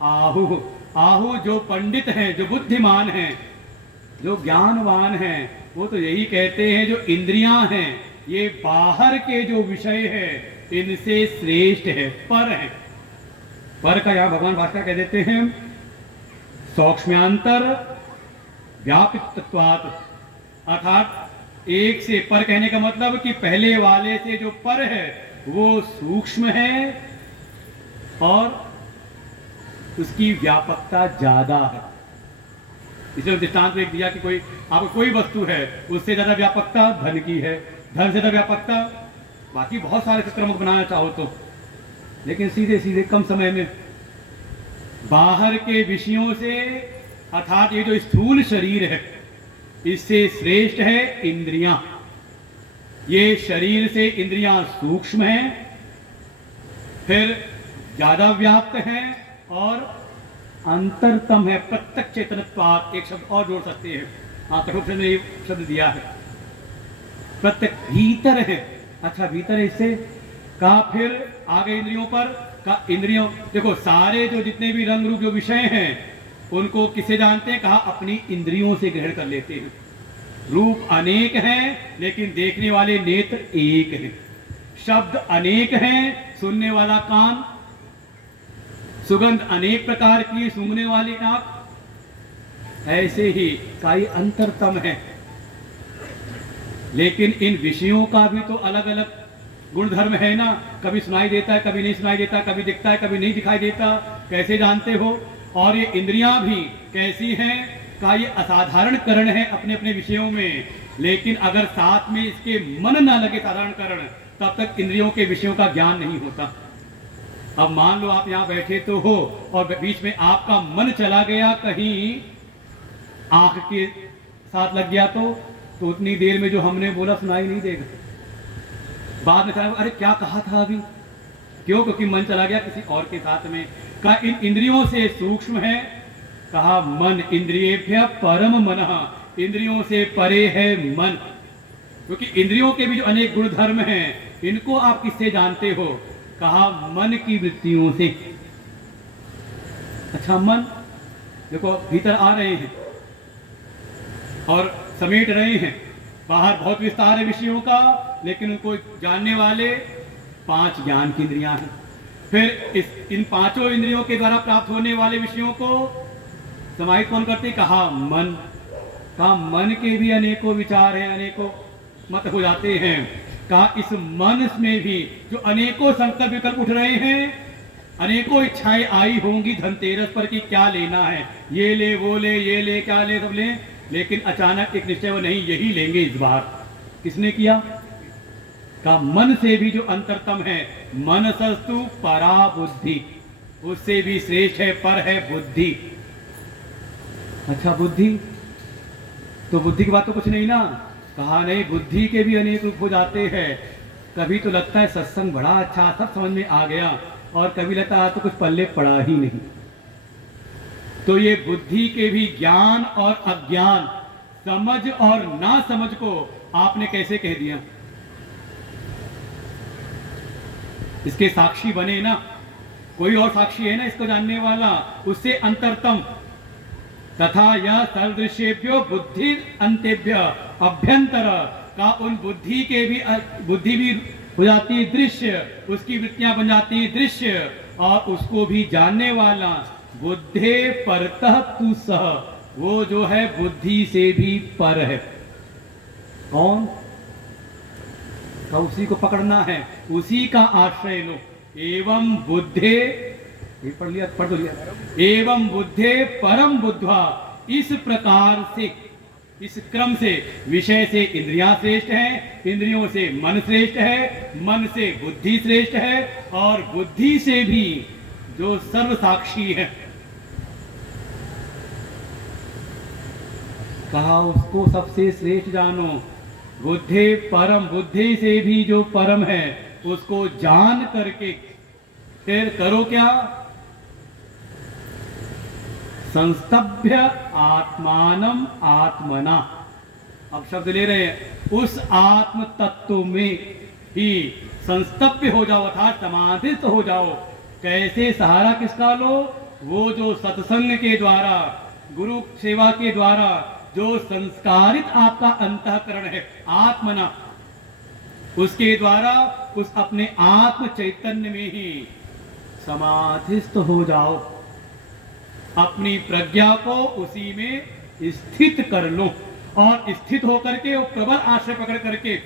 आहु। आहु जो पंडित हैं, जो बुद्धिमान हैं, जो ज्ञानवान हैं, वो तो यही कहते हैं जो इंद्रियां हैं ये बाहर के जो विषय है इनसे श्रेष्ठ है, पर है। पर का यहां भगवान भाषा कह देते हैं सौक्ष्म्यांतर व्यापित्वात्, अर्थात एक से पर कहने का मतलब कि पहले वाले से जो पर है वो सूक्ष्म है और उसकी व्यापकता ज्यादा है। इसलिए दृष्टांत एक दिया कि कोई आपको कोई वस्तु है, उससे ज्यादा व्यापकता धन की है, धन से ज्यादा व्यापकता बाकी बहुत सारे क्रम बनाना चाहो तो, लेकिन सीधे सीधे कम समय में बाहर के विषयों से, अर्थात ये जो स्थूल शरीर है इससे श्रेष्ठ है इंद्रियां। ये शरीर से इंद्रियां सूक्ष्म हैं, फिर ज्यादा व्याप्त हैं और अंतरतम है, प्रत्यक्ष चेतनत्वात्। एक शब्द और जोड़ सकते हैं, हाँ कठोपनिषद ने ये शब्द दिया है, प्रत्यक्ष भीतर है। अच्छा, भीतर है, इससे कहा। फिर आगे इंद्रियों पर का इंद्रियों, देखो सारे जो जितने भी रंग रूप जो विषय हैं उनको किसे जानते हैं? कहा अपनी इंद्रियों से ग्रहण कर लेते हैं। रूप अनेक हैं लेकिन देखने वाले नेत्र एक हैं। शब्द अनेक हैं, सुनने वाला कान, सुगंध अनेक प्रकार की, सूंघने वाली आंख। ऐसे ही कई अंतरतम है, लेकिन इन विषयों का भी तो अलग अलग गुणधर्म है ना। कभी सुनाई देता है, कभी नहीं सुनाई देता, कभी दिखता है, कभी नहीं दिखाई देता। कैसे जानते हो? और ये इंद्रियां भी कैसी हैं? का ये असाधारण करण है अपने अपने विषयों में, लेकिन अगर साथ में इसके मन ना लगे साधारण करण, तब तक इंद्रियों के विषयों का ज्ञान नहीं होता। अब मान लो आप यहाँ बैठे तो हो और बीच में आपका मन चला गया कहीं आंख के साथ लग गया तो उतनी देर में जो हमने बोला सुनाई नहीं देगा। बाद में चला, अरे क्या कहा था अभी, क्यों? क्योंकि मन चला गया किसी और के साथ में। कहा इन इंद्रियों से सूक्ष्म है, कहा मन इंद्रियेभ्य परम मनः, इंद्रियों से परे है मन। क्योंकि इंद्रियों के भी जो अनेक गुण धर्म हैं, इनको आप किससे जानते हो? कहा मन की वृत्तियों से। अच्छा, मन देखो भीतर आ रहे हैं और समेट रहे हैं, बाहर बहुत विस्तार है विषयों का, लेकिन उनको जानने वाले 5 ज्ञान की इंद्रियां हैं। फिर इन 5 इंद्रियों के द्वारा प्राप्त होने वाले विषयों को समाहित कौन करते? कहा मन। कहा मन के भी अनेकों विचार हैं, अनेकों मत हो जाते हैं। कहा इस मन में भी जो अनेकों संकल्प विकल्प उठ रहे हैं, अनेकों इच्छाएं आई होंगी धनतेरस पर कि क्या लेना है, ये ले वो ले ये ले क्या ले सब ले, लेकिन अचानक एक निश्चय वो नहीं, यही लेंगे इस बार। किसने किया? का मन से भी जो अंतरतम है, मनसस्तु परा बुद्धि, उससे भी श्रेष्ठ है, पर है बुद्धि। अच्छा, बुद्धि तो बुद्धि की बात तो कुछ नहीं ना। कहा नहीं, बुद्धि के भी अनेक रूप हो जाते हैं। कभी तो लगता है सत्संग बड़ा अच्छा, सब समझ में आ गया, और कभी लगता है तो कुछ पल्ले पड़ा ही नहीं। तो ये बुद्धि के भी ज्ञान और अज्ञान, समझ और ना समझ को आपने कैसे कह दिया? इसके साक्षी बने ना, कोई और साक्षी है ना इसको जानने वाला, उससे अंतरतम। तथा यह सर्वदृश्येभ्यो बुद्धि अंतेभ्य अभ्यंतर, का उन बुद्धि के भी बुद्धि भी हो जाती है दृश्य, उसकी वृत्तियां बन जाती है दृश्य, और उसको भी जानने वाला बुद्धे परतः तु सह, वो जो है बुद्धि से भी पर है। कौन? तो उसी को पकड़ना है, उसी का आश्रय लो। एवं बुद्धे, ये पढ़ लिया, पढ़ तो लिया। एवं बुद्धे परम बुद्ध्वा, इस प्रकार से, इस क्रम से विषय से इंद्रियां श्रेष्ठ है, इंद्रियों से मन श्रेष्ठ है, मन से बुद्धि श्रेष्ठ है, और बुद्धि से भी जो सर्व साक्षी है, कहा उसको सबसे श्रेष्ठ जानो। बुद्धि परम, बुद्धि से भी जो परम है उसको जान करके फिर करो क्या? संस्तभ्य आत्मानम आत्मना। अब शब्द ले रहे हैं, उस आत्म तत्व में ही संस्तभ्य हो जाओ, अर्थात समाधिस्थ हो जाओ। कैसे? सहारा किसका लो? वो जो सत्संग के द्वारा, गुरु सेवा के द्वारा जो संस्कारित आपका अंतःकरण है आत्मना, उसके द्वारा उस अपने आत्म चैतन्य में ही समाधिस्थ हो जाओ। अपनी प्रज्ञा को उसी में स्थित कर लो, और स्थित होकर के वो प्रबल आश्रय पकड़ करके,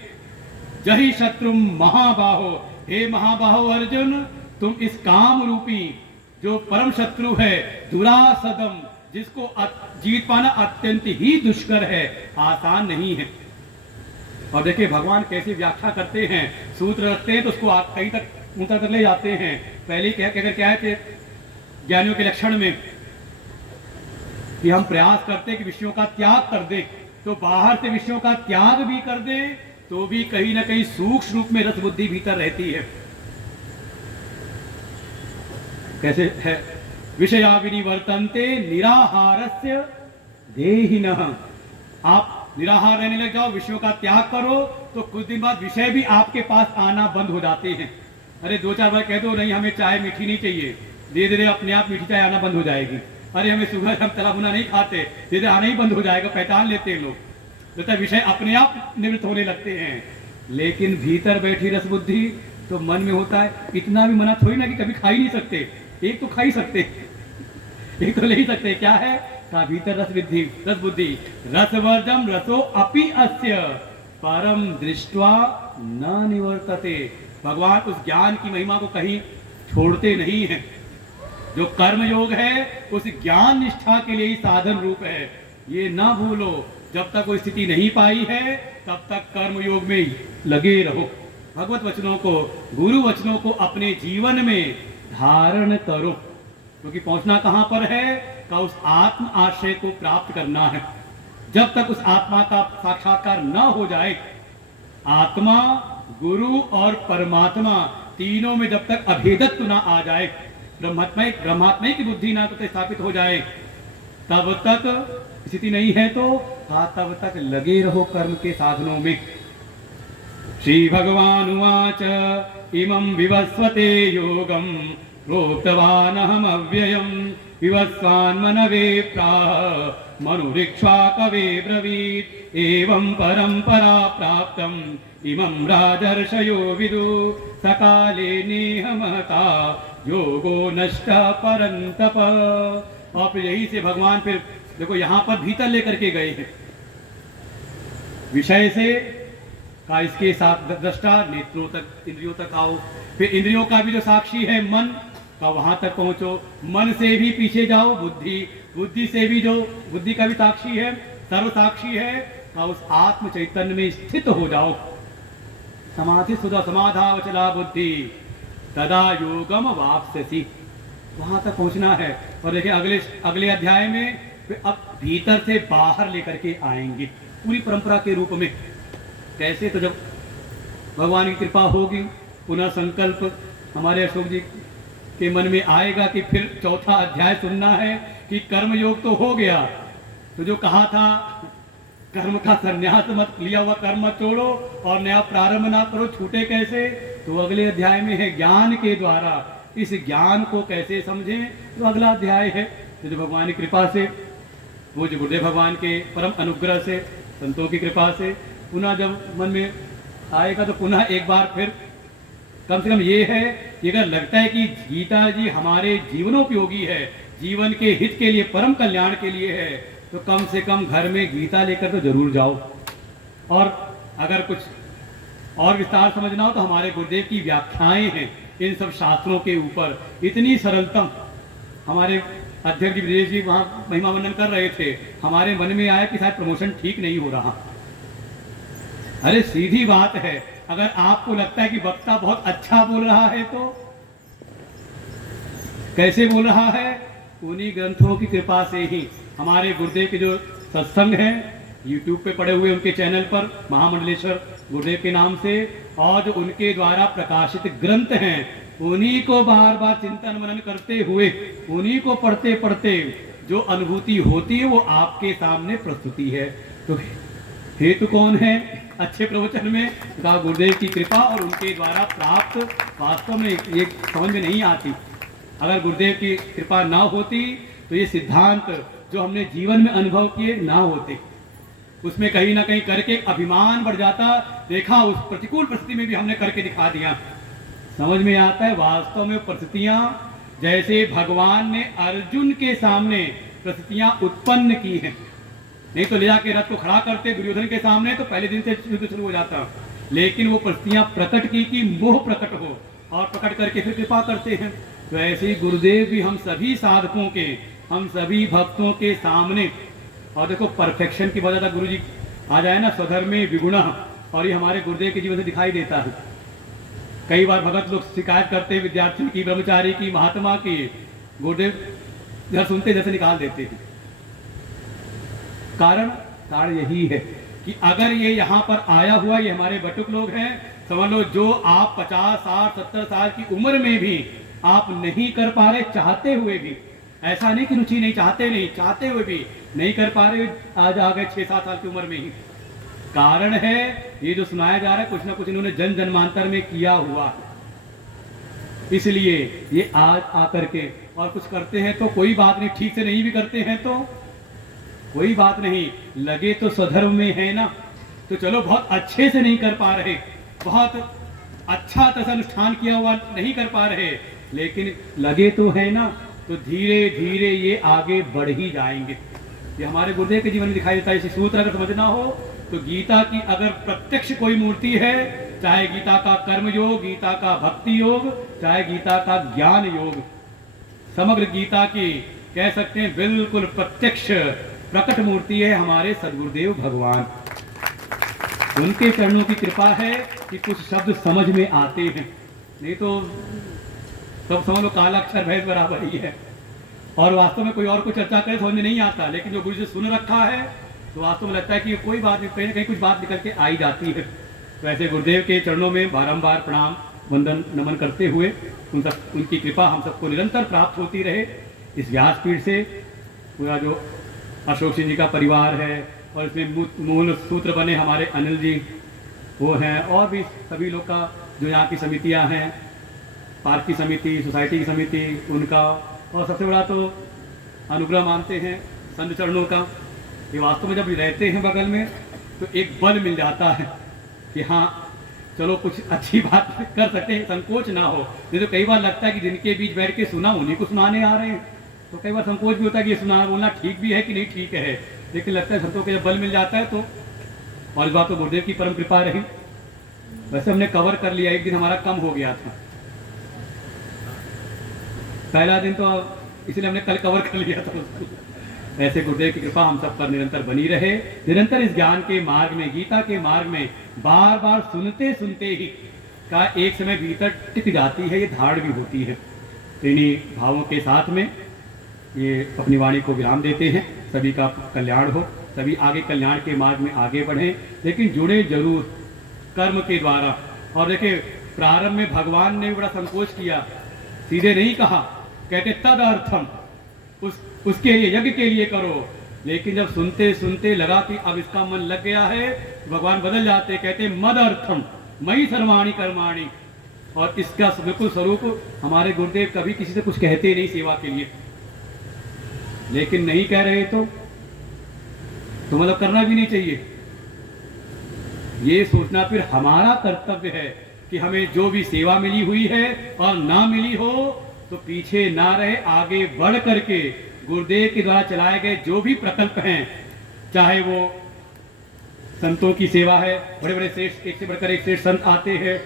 जही शत्रु महाबाहो, हे महाबाहो अर्जुन, तुम इस काम रूपी जो परम शत्रु है दुरासदम, जिसको जीत पाना अत्यंत ही दुष्कर है, आसान नहीं है। और देखिए भगवान कैसी व्याख्या करते हैं, सूत्र रखते हैं तो उसको कहीं तक ऊंचा तक ले जाते हैं। पहले क्या है ज्ञानियों के लक्षण में कि हम प्रयास करते हैं कि विषयों का त्याग कर दे, तो बाहर से विषयों का त्याग भी कर दे तो भी कहीं ना कहीं सूक्ष्म रूप में रस बुद्धि भीतर रहती है। कैसे है? विषया विनिवर्तन्ते निराहारस्य देहिनः। आप निराहार रहने लग जाओ, विषयों का त्याग करो, तो कुछ दिन बाद विषय भी आपके पास आना बंद हो जाते हैं। अरे 2-4 बार कह दो नहीं हमें चाय मीठी नहीं चाहिए, धीरे धीरे अपने आप मीठी चाय आना बंद हो जाएगी। अरे हमें शुगर, हम तला भुना नहीं खाते, धीरे धीरे आना ही बंद हो जाएगा, पहचान लेते हैं लोग, तो विषय अपने आप निवृत्त होने लगते हैं। लेकिन भीतर बैठी रस बुद्धि तो मन में होता है, इतना भी मना थोड़ी ना कि कभी खा ही नहीं सकते, एक तो खा ही सकते, एक तो ले ही सकते। क्या है का भीतर रस बुद्धि रसवर्जम रसो अपि अस्य परम दृष्ट्वा न निवर्तते। भगवान उस ज्ञान की महिमा को कहीं छोड़ते नहीं हैं। जो कर्म योग है उस ज्ञान निष्ठा के लिए ही साधन रूप है, ये ना भूलो। जब तक वो स्थिति नहीं पाई है तब तक कर्म योग में लगे रहो। भगवत वचनों को, गुरु वचनों को अपने जीवन में धारण करो, क्योंकि पहुंचना कहां पर है का उस आत्म आश्रय को प्राप्त करना है। जब तक उस आत्मा का साक्षात्कार न हो जाए, आत्मा, गुरु और परमात्मा तीनों में जब तक अभेदत्व ना आ जाए, ब्रह्मात्मय की बुद्धि ना तो स्थापित हो जाए, तब तक स्थिति नहीं है तो तब तक लगे रहो कर्म के साधनों में। श्री भगवान उवाच इमं विवस्वते योगम प्रोक्तवानहम अव्ययम विवस्वान् मनवे प्राह मनुरिक्ष्वा कवे ब्रवीत् एवं परंपरा प्राप्तम् इमं राजर्षयो विदु सकाले नेहमता योगो नष्ट परंतप। और फिर यही से भगवान फिर देखो यहाँ पर भीतर लेकर के गए हैं, विषय से का इसके साथ दृष्टा नेत्रों तक, इंद्रियों तक आओ, फिर इंद्रियों का भी जो साक्षी है मन का वहां तक पहुंचो, मन से भी पीछे जाओ बुद्धि, बुद्धि से भी जो बुद्धि का भी साक्षी है, सर्व साक्षी है का उस आत्म चैतन्य में स्थित हो जाओ। समाधि सुधा समाधावचला बुद्धि तदा योगम वाप्स्यसि, वहां तक पहुंचना है। और देखिए अगले अध्याय में फिर अब भीतर से बाहर लेकर के आएंगे पूरी परंपरा के रूप में। कैसे? तो जब भगवान की कृपा होगी, पुनः संकल्प हमारे अशोक जी के मन में आएगा कि फिर चौथा अध्याय सुनना है कि कर्म योग तो हो गया, तो जो कहा था कर्म का संन्यास मत, लिया हुआ कर्म मत छोड़ो और नया प्रारंभ ना करो, छूटे कैसे? तो अगले अध्याय में है ज्ञान के द्वारा इस ज्ञान को कैसे समझें, तो अगला अध्याय है। तो जो भगवान की कृपा से, वो जो गुरुदेव भगवान के परम अनुग्रह से, संतों की कृपा से पुनः जब मन में आएगा तो पुनः एक बार फिर कम से कम ये है कि अगर लगता है कि गीता जी हमारे जीवनोपयोगी है, जीवन के हित के लिए, परम कल्याण के लिए है, तो कम से कम घर में गीता लेकर तो जरूर जाओ। और अगर कुछ और विस्तार समझना हो तो हमारे गुरुदेव की व्याख्याएं हैं इन सब शास्त्रों के ऊपर, इतनी सरलतम। हमारे अध्यक्ष जी ब्रजेश जी वहाँ महिमा वंदन कर रहे थे, हमारे मन में आया कि शायद प्रमोशन ठीक नहीं हो रहा। अरे सीधी बात है, अगर आपको लगता है कि वक्ता बहुत अच्छा बोल रहा है तो कैसे बोल रहा है? उन्हीं ग्रंथों की कृपा से ही। हमारे गुरुदेव के जो सत्संग हैं यूट्यूब पे पड़े हुए, उनके चैनल पर महामंडलेश्वर गुरुदेव के नाम से, और जो उनके द्वारा प्रकाशित ग्रंथ हैं उन्हीं को बार बार चिंतन मनन करते हुए, उन्हीं को पढ़ते पढ़ते जो अनुभूति होती है वो आपके सामने प्रस्तुति है। तो हेतु कौन है अच्छे प्रवचन में? का गुरुदेव की कृपा और उनके द्वारा प्राप्त। वास्तव में ये समझ में नहीं आती, अगर गुरुदेव की कृपा ना होती तो ये सिद्धांत जो हमने जीवन में अनुभव किए ना होते। उसमें कहीं ना कहीं करके अभिमान बढ़ जाता, देखा उस प्रतिकूल परिस्थिति में भी हमने करके दिखा दिया। समझ में आता है वास्तव में परिस्थितियां जैसे भगवान ने अर्जुन के सामने परिस्थितियां उत्पन्न की हैं। नहीं तो ले जाके रथ को खड़ा करते दुर्योधन के सामने तो पहले दिन से युद्ध शुरू हो जाता, लेकिन वो परिस्थितियां प्रकट की कि मोह प्रकट हो, और प्रकट करके फिर कृपा करते हैं। तो ऐसे ही गुरुदेव भी हम सभी साधकों के, हम सभी भक्तों के सामने, और देखो परफेक्शन की वजह गुरु जी आ जाए ना, स्वधर्मे विगुण, और ये हमारे गुरुदेव के जीवन से दिखाई देता है। कई बार भगत लोग शिकायत करते हैं विद्यार्थी की, ब्रह्मचारी की, महात्मा की, गुरुदेव जब सुनते जैसे निकाल देते हैं। कारण यही है कि अगर ये यहाँ पर आया हुआ, ये हमारे बटुक लोग हैं, समझ लो जो आप 50, 60, 70 साल की उम्र में भी आप नहीं कर पा रहे, चाहते हुए भी, ऐसा नहीं कि रुचि नहीं, चाहते नहीं, चाहते हुए भी नहीं कर पा रहे, आज आ गए 6-7 साल की उम्र में ही। कारण है ये जो सुनाया जा रहा है, कुछ ना कुछ इन्होंने जन जन्मांतर में किया हुआ है। इसलिए ये आज आकर के और कुछ करते हैं तो कोई बात नहीं, ठीक से नहीं भी करते हैं तो कोई बात नहीं, लगे तो स्वधर्म में है ना, तो चलो बहुत अच्छे से नहीं कर पा रहे, बहुत अच्छा तरह अनुष्ठान किया हुआ नहीं कर पा रहे, लेकिन लगे तो है ना, तो धीरे धीरे ये आगे बढ़ ही जाएंगे। ये हमारे गुरुदेव के जीवन में दिखाई देता है। इसी सूत्र अगर समझना हो तो गीता की अगर प्रत्यक्ष कोई मूर्ति है, चाहे गीता का कर्म योग, गीता का भक्ति योग, चाहे गीता का ज्ञान योग, समग्र गीता की कह सकते हैं बिल्कुल प्रत्यक्ष प्रकट मूर्ति है हमारे सदगुरुदेव भगवान। उनके चरणों की कृपा है कि कुछ शब्द समझ में आते हैं, नहीं तो सब समझ लो काला अक्षर भैंस बराबर ही है। और वास्तव में कोई और को चर्चा करे समझ में नहीं आता, लेकिन जो गुरु से सुन रखा है तो वास्तव में लगता है कि कोई बात नहीं, कहीं ना कहीं कुछ बात निकल के आई जाती है। तो ऐसे गुरुदेव के चरणों में बारंबार प्रणाम वंदन नमन करते हुए उनकी कृपा हम सबको निरंतर प्राप्त होती रहे। इस व्यासपीठ से पूरा जो अशोक सिंह जी का परिवार है और इसमें मूल सूत्र बने हमारे अनिल जी वो हैं, और भी सभी लोग का जो यहाँ की समितियाँ हैं, पार्क की समिति, सोसाइटी की समिति, उनका, और सबसे बड़ा तो अनुग्रह मानते हैं संत चरणों का। ये वास्तव में जब रहते हैं बगल में तो एक बल मिल जाता है कि हाँ चलो कुछ अच्छी बात कर सकते हैं, संकोच ना हो। नहीं तो कई बार लगता है कि जिनके बीच बैठ के सुना उन्हीं को सुनाने आ रहे हैं, तो कई बार संकोच भी होता है कि ये सुना बोलना ठीक भी है कि नहीं ठीक है, लेकिन लगता है संतों के जब बल मिल जाता है तो। और इस बात तो गुरुदेव की परम कृपा रही। वैसे हमने कवर कर लिया, एक दिन हमारा कम हो गया था, पहला दिन तो इसलिए हमने कल कवर कर लिया था उसको। ऐसे गुरुदेव की कृपा हम सब पर निरंतर बनी रहे। निरंतर इस ज्ञान के मार्ग में, गीता के मार्ग में बार बार सुनते सुनते ही का एक समय भीतर टिक जाती है, ये धारण भी होती है। तो इन्हीं भावों के साथ में ये अपनी वाणी को विराम देते हैं। सभी का कल्याण हो, सभी आगे कल्याण के मार्ग में आगे बढ़ें, लेकिन जुड़े जरूर कर्म के द्वारा। और देखिए प्रारंभ में भगवान ने बड़ा संकोच किया, सीधे नहीं कहा, कहते तद अर्थम, उसके लिए यज्ञ के लिए करो। लेकिन जब सुनते सुनते लगा कि अब इसका मन लग गया है, भगवान बदल जाते, कहते मद अर्थम मई सर्वाणी कर्माणी। और इसका बिल्कुल स्वरूप हमारे गुरुदेव कभी किसी से कुछ कहते नहीं सेवा के लिए, लेकिन नहीं कह रहे तो मतलब करना भी नहीं चाहिए। ये सोचना फिर हमारा कर्तव्य है कि हमें जो भी सेवा मिली हुई है और ना मिली हो तो पीछे ना रहे, आगे बढ़ करके गुरुदेव के द्वारा चलाए गए जो भी प्रकल्प हैं, चाहे वो संतों की सेवा है, बड़े बड़े श्रेष्ठ, एक से बढ़कर एक श्रेष्ठ संत आते हैं,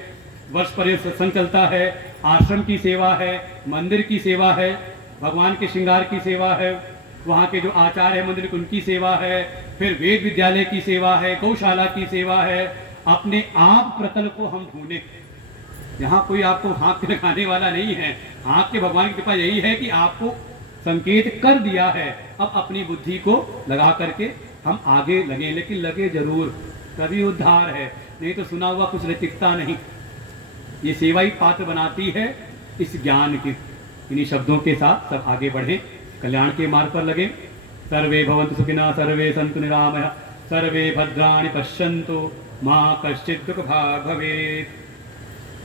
वर्ष पर सत्संग चलता है, आश्रम की सेवा है, मंदिर की सेवा है, भगवान के श्रृंगार की सेवा है, वहाँ के जो आचार्य है मंदिर की उनकी सेवा है, फिर वेद विद्यालय की सेवा है, गौशाला की सेवा है। अपने आप प्रकल्प को हम ढूंढें, यहाँ कोई आपको हाँक के लगाने वाला नहीं है। हाँक के भगवान की कृपा यही है कि आपको संकेत कर दिया है, अब अपनी बुद्धि को लगा करके हम आगे लगे, लेकिन लगे जरूर, तभी उद्धार है, नहीं तो सुना हुआ कुछ टिकता नहीं। ये सेवा ही पात्र बनाती है इस ज्ञान की। इन्हीं शब्दों के साथ सब आगे बढ़े, कल्याण के मार्ग पर लगे। सर्वे भवन्तु सुखिनः, सर्वे सन्तु निरामयाः, सर्वे भद्राणि पश्यन्तु मा कश्चित् दुःखभाग् भवेत्।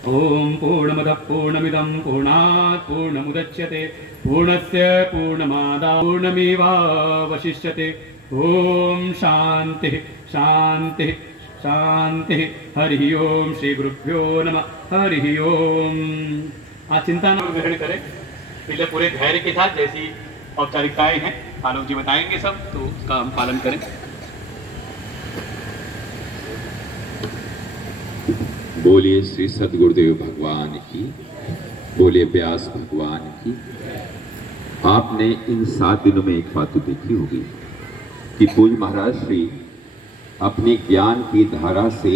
ओम पूर्णमदः पूर्णमिदं पूर्णात् पूर्णमुदच्यते पूर्णस्य पूर्णमादाय पूर्णमेवावशिष्यते। ओम शांति शांति शांति। हरि ओम। श्री गुरुभ्यो नमः। हरि ओम। आज चिंता न ग्रहण करें, पहले पूरे धैर्य के साथ जैसी औपचारिकताएं हैं आलोक जी बताएंगे सब, तो उसका हम पालन करें। बोलिए श्री सदगुरुदेव भगवान की, बोलिए व्यास भगवान की। आपने इन 7 दिनों में एक बात तो देखी होगी कि पूज्य महाराज श्री अपनी ज्ञान की धारा से